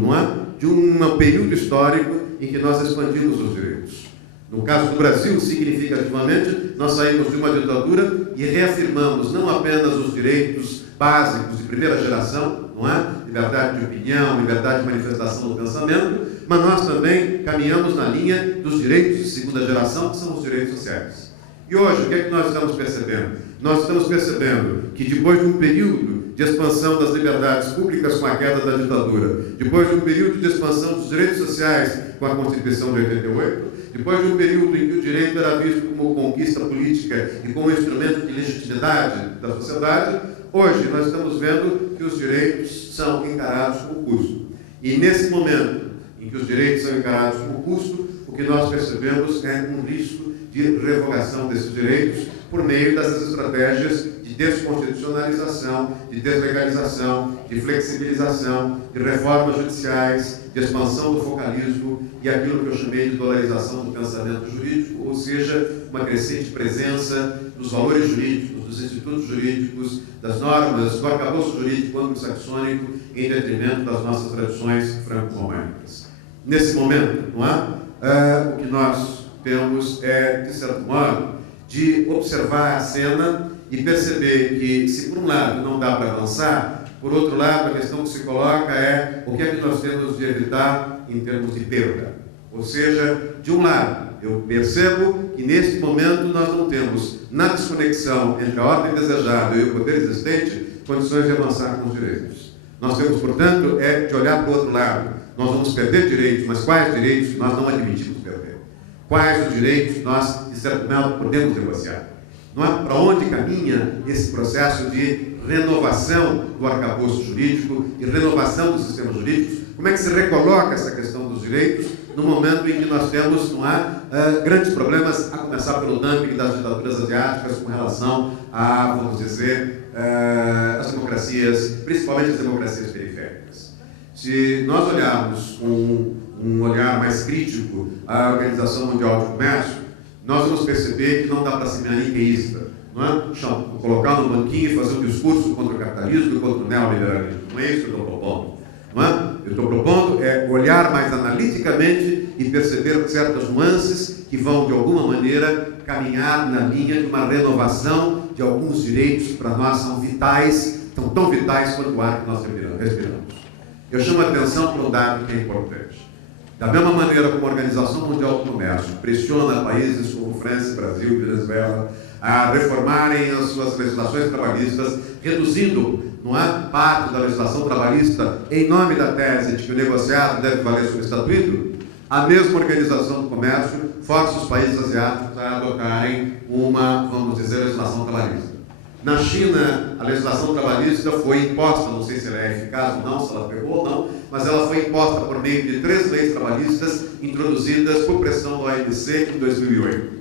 não é? De um período histórico em que nós expandimos os direitos. No caso do Brasil, significativamente, nós saímos de uma ditadura e reafirmamos não apenas os direitos básicos de primeira geração, não é? Liberdade de opinião, liberdade de manifestação do pensamento, mas nós também caminhamos na linha dos direitos de segunda geração, que são os direitos sociais. E hoje, o que é que nós estamos percebendo? Nós estamos percebendo que depois de um período de expansão das liberdades públicas com a queda da ditadura, depois de um período de expansão dos direitos sociais com a Constituição de 88, depois de um período em que o direito era visto como conquista política e como instrumento de legitimidade da sociedade, hoje nós estamos vendo que os direitos são encarados com custo. E nesse momento em que os direitos são encarados como custo, o que nós percebemos é um risco de revogação desses direitos por meio dessas estratégias de desconstitucionalização, de deslegalização, de flexibilização, de reformas judiciais, de expansão do focalismo e aquilo que eu chamei de dolarização do pensamento jurídico, ou seja, uma crescente presença dos valores jurídicos, dos institutos jurídicos, das normas, do arcabouço jurídico anglo-saxônico, em detrimento das nossas tradições franco-românicas. Nesse momento, não é? O que nós temos é, de certo modo, de observar a cena e perceber que, se por um lado não dá para avançar, por outro lado, a questão que se coloca é o que é que nós temos de evitar em termos de perda. Ou seja, de um lado, eu percebo que neste momento nós não temos, na desconexão entre a ordem desejada e o poder existente, condições de avançar com os direitos. Nós temos, portanto, de olhar para o outro lado. Nós vamos perder direitos, mas quais direitos nós não admitimos perder? Quais os direitos nós, de certo modo, podemos negociar? Não é? Para onde caminha esse processo de renovação do arcabouço jurídico e renovação dos sistemas jurídicos? Como é que se recoloca essa questão dos direitos no momento em que nós temos, não é, grandes problemas, a começar pelo dumping das ditaduras asiáticas com relação a, vamos dizer, as democracias, principalmente as democracias periféricas? Se nós olharmos com um olhar mais crítico à Organização Mundial de Comércio, nós vamos perceber que não dá para ser maniqueísta, não é? Colocar no banquinho e fazer um discurso contra o capitalismo e contra o neoliberalismo. Não é isso que eu estou propondo. Não é? Eu estou propondo olhar mais analiticamente e perceber certas nuances que vão, de alguma maneira, caminhar na linha de uma renovação de alguns direitos que para nós são vitais, tão vitais quanto o ar que nós respiramos. Eu chamo a atenção para um dado que é importante. Da mesma maneira como a Organização Mundial do Comércio pressiona países como França, Brasil e Venezuela a reformarem as suas legislações trabalhistas, reduzindo, não é, parte da legislação trabalhista em nome da tese de que o negociado deve valer sobre o estatuto, a mesma Organização do Comércio força os países asiáticos a adotarem uma, vamos dizer, legislação trabalhista. Na China, a legislação trabalhista foi imposta, não sei se ela é eficaz ou não, se ela pegou ou não, mas ela foi imposta por meio de 3 leis trabalhistas introduzidas por pressão do OMC em 2008.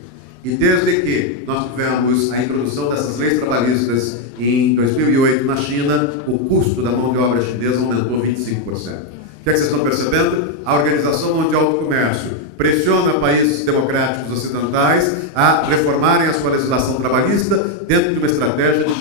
E desde que nós tivemos a introdução dessas leis trabalhistas em 2008 na China, o custo da mão de obra chinesa aumentou 25%. O que é que vocês estão percebendo? A Organização Mundial do Comércio pressiona países democráticos ocidentais a reformarem a sua legislação trabalhista dentro de uma estratégia de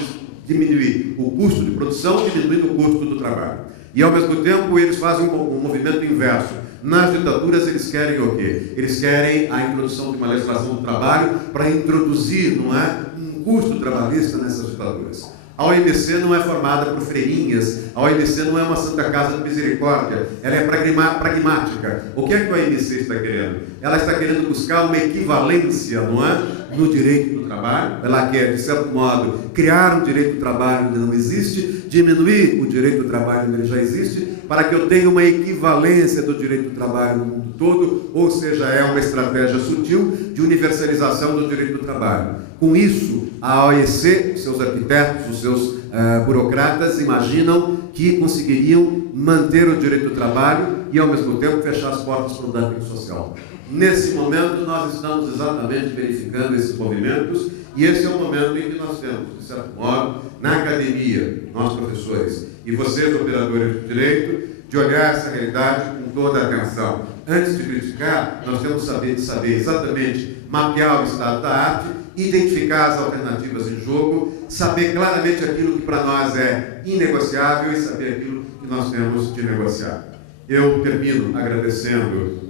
diminuir o custo de produção, diminuindo o custo do trabalho. E, ao mesmo tempo, eles fazem um movimento inverso. Nas ditaduras, eles querem o quê? Eles querem a introdução de uma legislação do trabalho para introduzir, não é, um custo trabalhista nessas ditaduras. A OMC não é formada por freirinhas, a OMC não é uma Santa Casa de Misericórdia, ela é pragmática. O que é que a OMC está querendo? Ela está querendo buscar uma equivalência, não é, no direito do trabalho. Ela quer, de certo modo, criar um direito do trabalho onde não existe, diminuir o direito do trabalho onde ele já existe, para que eu tenha uma equivalência do direito do trabalho no mundo todo, ou seja, é uma estratégia sutil de universalização do direito do trabalho. Com isso, a OEC, os seus arquitetos, os seus burocratas imaginam que conseguiriam manter o direito do trabalho e, ao mesmo tempo, fechar as portas para o dumping social. Nesse momento, nós estamos exatamente verificando esses movimentos e esse é o momento em que nós temos, de certo modo, na academia, nós professores e vocês, operadores de direito, de olhar essa realidade com toda a atenção. Antes de criticar, nós temos que saber exatamente mapear o estado da arte, identificar as alternativas em jogo, saber claramente aquilo que para nós é inegociável e saber aquilo que nós temos de negociar. Eu termino agradecendo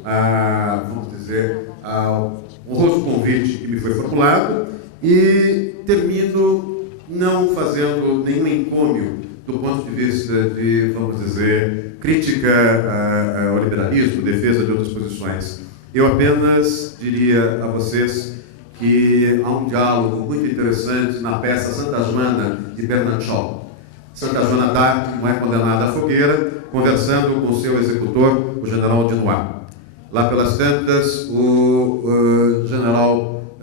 ao honroso convite que me foi formulado e termino não fazendo nenhum encômio do ponto de vista de, vamos dizer, crítica ao liberalismo, defesa de outras posições. Eu apenas diria a vocês que há um diálogo muito interessante na peça Santa Joana, de Bernard Shaw. Santa Joana d'Arc não é condenada à fogueira, conversando com seu executor, o general Dunois. Lá pelas tantas, o general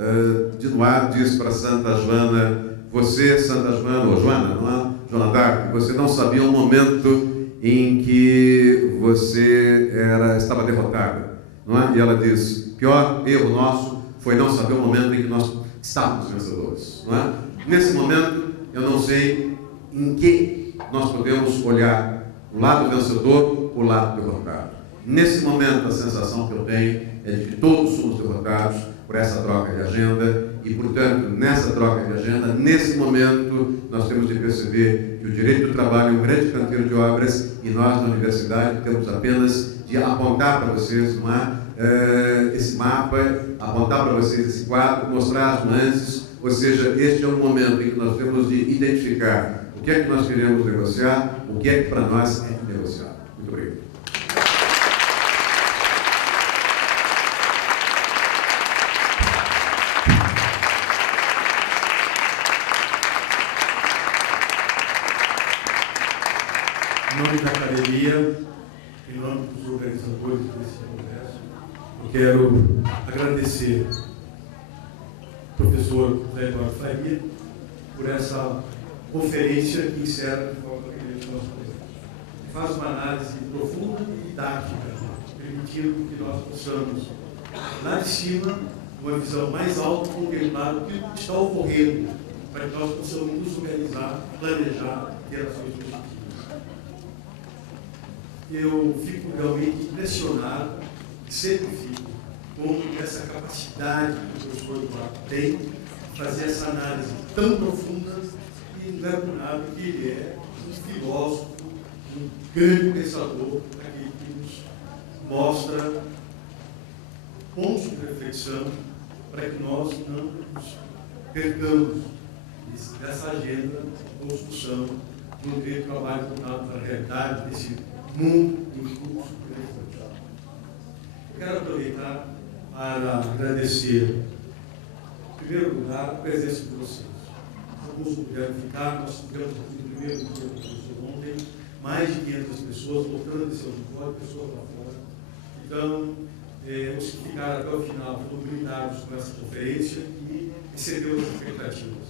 Dunois diz para Santa Joana: você, Santa Joana, ou Joana, não é? Joana d'Arc, você não sabia um momento em que você estava derrotada, não é? E ela diz: pior erro nosso foi não saber o momento em que nós estávamos vencedores, não é? Nesse momento, eu não sei em que nós podemos olhar o lado vencedor ou o lado derrotado. Nesse momento, a sensação que eu tenho é de que todos somos derrotados por essa troca de agenda e, portanto, nessa troca de agenda, nesse momento, nós temos de perceber que o direito do trabalho é um grande canteiro de obras e nós, na universidade, temos apenas de apontar para vocês esse mapa, apontar para vocês esse quadro, mostrar as nuances, ou seja, este é um momento em que nós temos de identificar o que é que nós queremos negociar, o que é que para nós é negociar. Muito obrigado. Em nome da academia, em nome dos organizadores desse congresso, eu quero agradecer ao professor José Eduardo Faria por essa conferência que encerra de forma brilhante o nosso projeto. Faz uma análise profunda e didática, permitindo que nós possamos, lá de cima, uma visão mais alta, contemplar o que está ocorrendo, para que nós possamos nos organizar, planejar, ter ações positivas. Eu fico realmente impressionado, sempre fico, com essa capacidade que o professor Eduardo tem de fazer essa análise tão profunda e não é por nada que ele é um filósofo, um grande pensador, aquele que nos mostra pontos de reflexão para que nós não nos percamos dessa agenda de construção de um direito de trabalho voltado para a realidade desse mundo em curso. Eu quero aproveitar para agradecer, em primeiro lugar, a presença de vocês. Alguns não puderam ficar, nós tivemos aqui no primeiro dia do professor ontem, mais de 500 pessoas, voltando esse auditório, pessoas lá fora. Então, os que ficaram até o final foram brindados com essa conferência e excedeu as expectativas.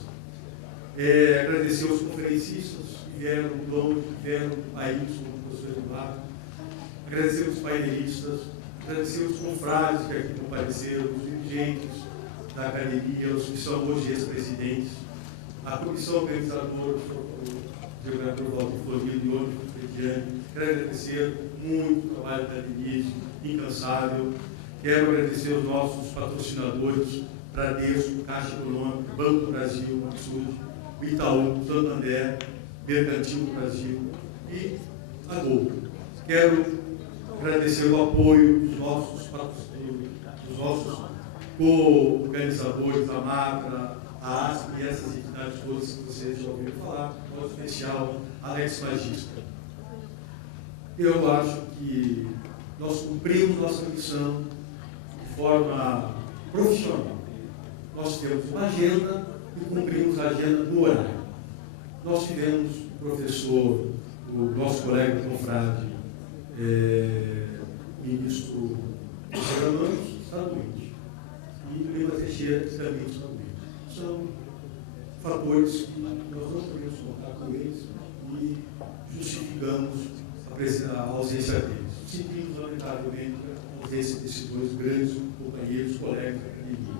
Agradecer aos conferencistas que vieram do longe, que vieram do país, como o professor Eduardo. Agradecer aos painelistas, agradecer aos confrades que aqui compareceram, os dirigentes da academia, os que são hoje ex-presidentes, a comissão organizadora, o vereador Valdir Florido e outros presidiantes. Quero agradecer muito o trabalho da academia, incansável. Quero agradecer aos nossos patrocinadores, Bradesco, Caixa Econômica, Banco do Brasil, Maxud, o Itaú, Santander, Mercantil do Brasil e a Gol. Quero agradecer o apoio dos nossos patrocinadores, dos nossos co-organizadores, a MACRA, a ASP e essas entidades todas que vocês já ouviram falar, em modo especial, Alex Magista. Eu acho que nós cumprimos nossa missão de forma profissional. Nós temos uma agenda e cumprimos a agenda no horário. Nós tivemos o professor, o nosso colega confrade, ministro Ramos, está doente. E o Lima Teixeira também está doente. São fatores que nós não podemos contar com eles e justificamos a ausência deles. Sentimos, lamentavelmente, a ausência desses dois grandes companheiros, colegas da academia.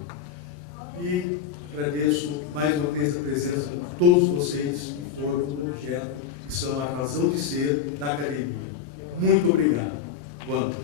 E agradeço mais uma vez a presença de todos vocês que foram um objeto, que são a razão de ser da academia. Muito obrigado. Boa noite.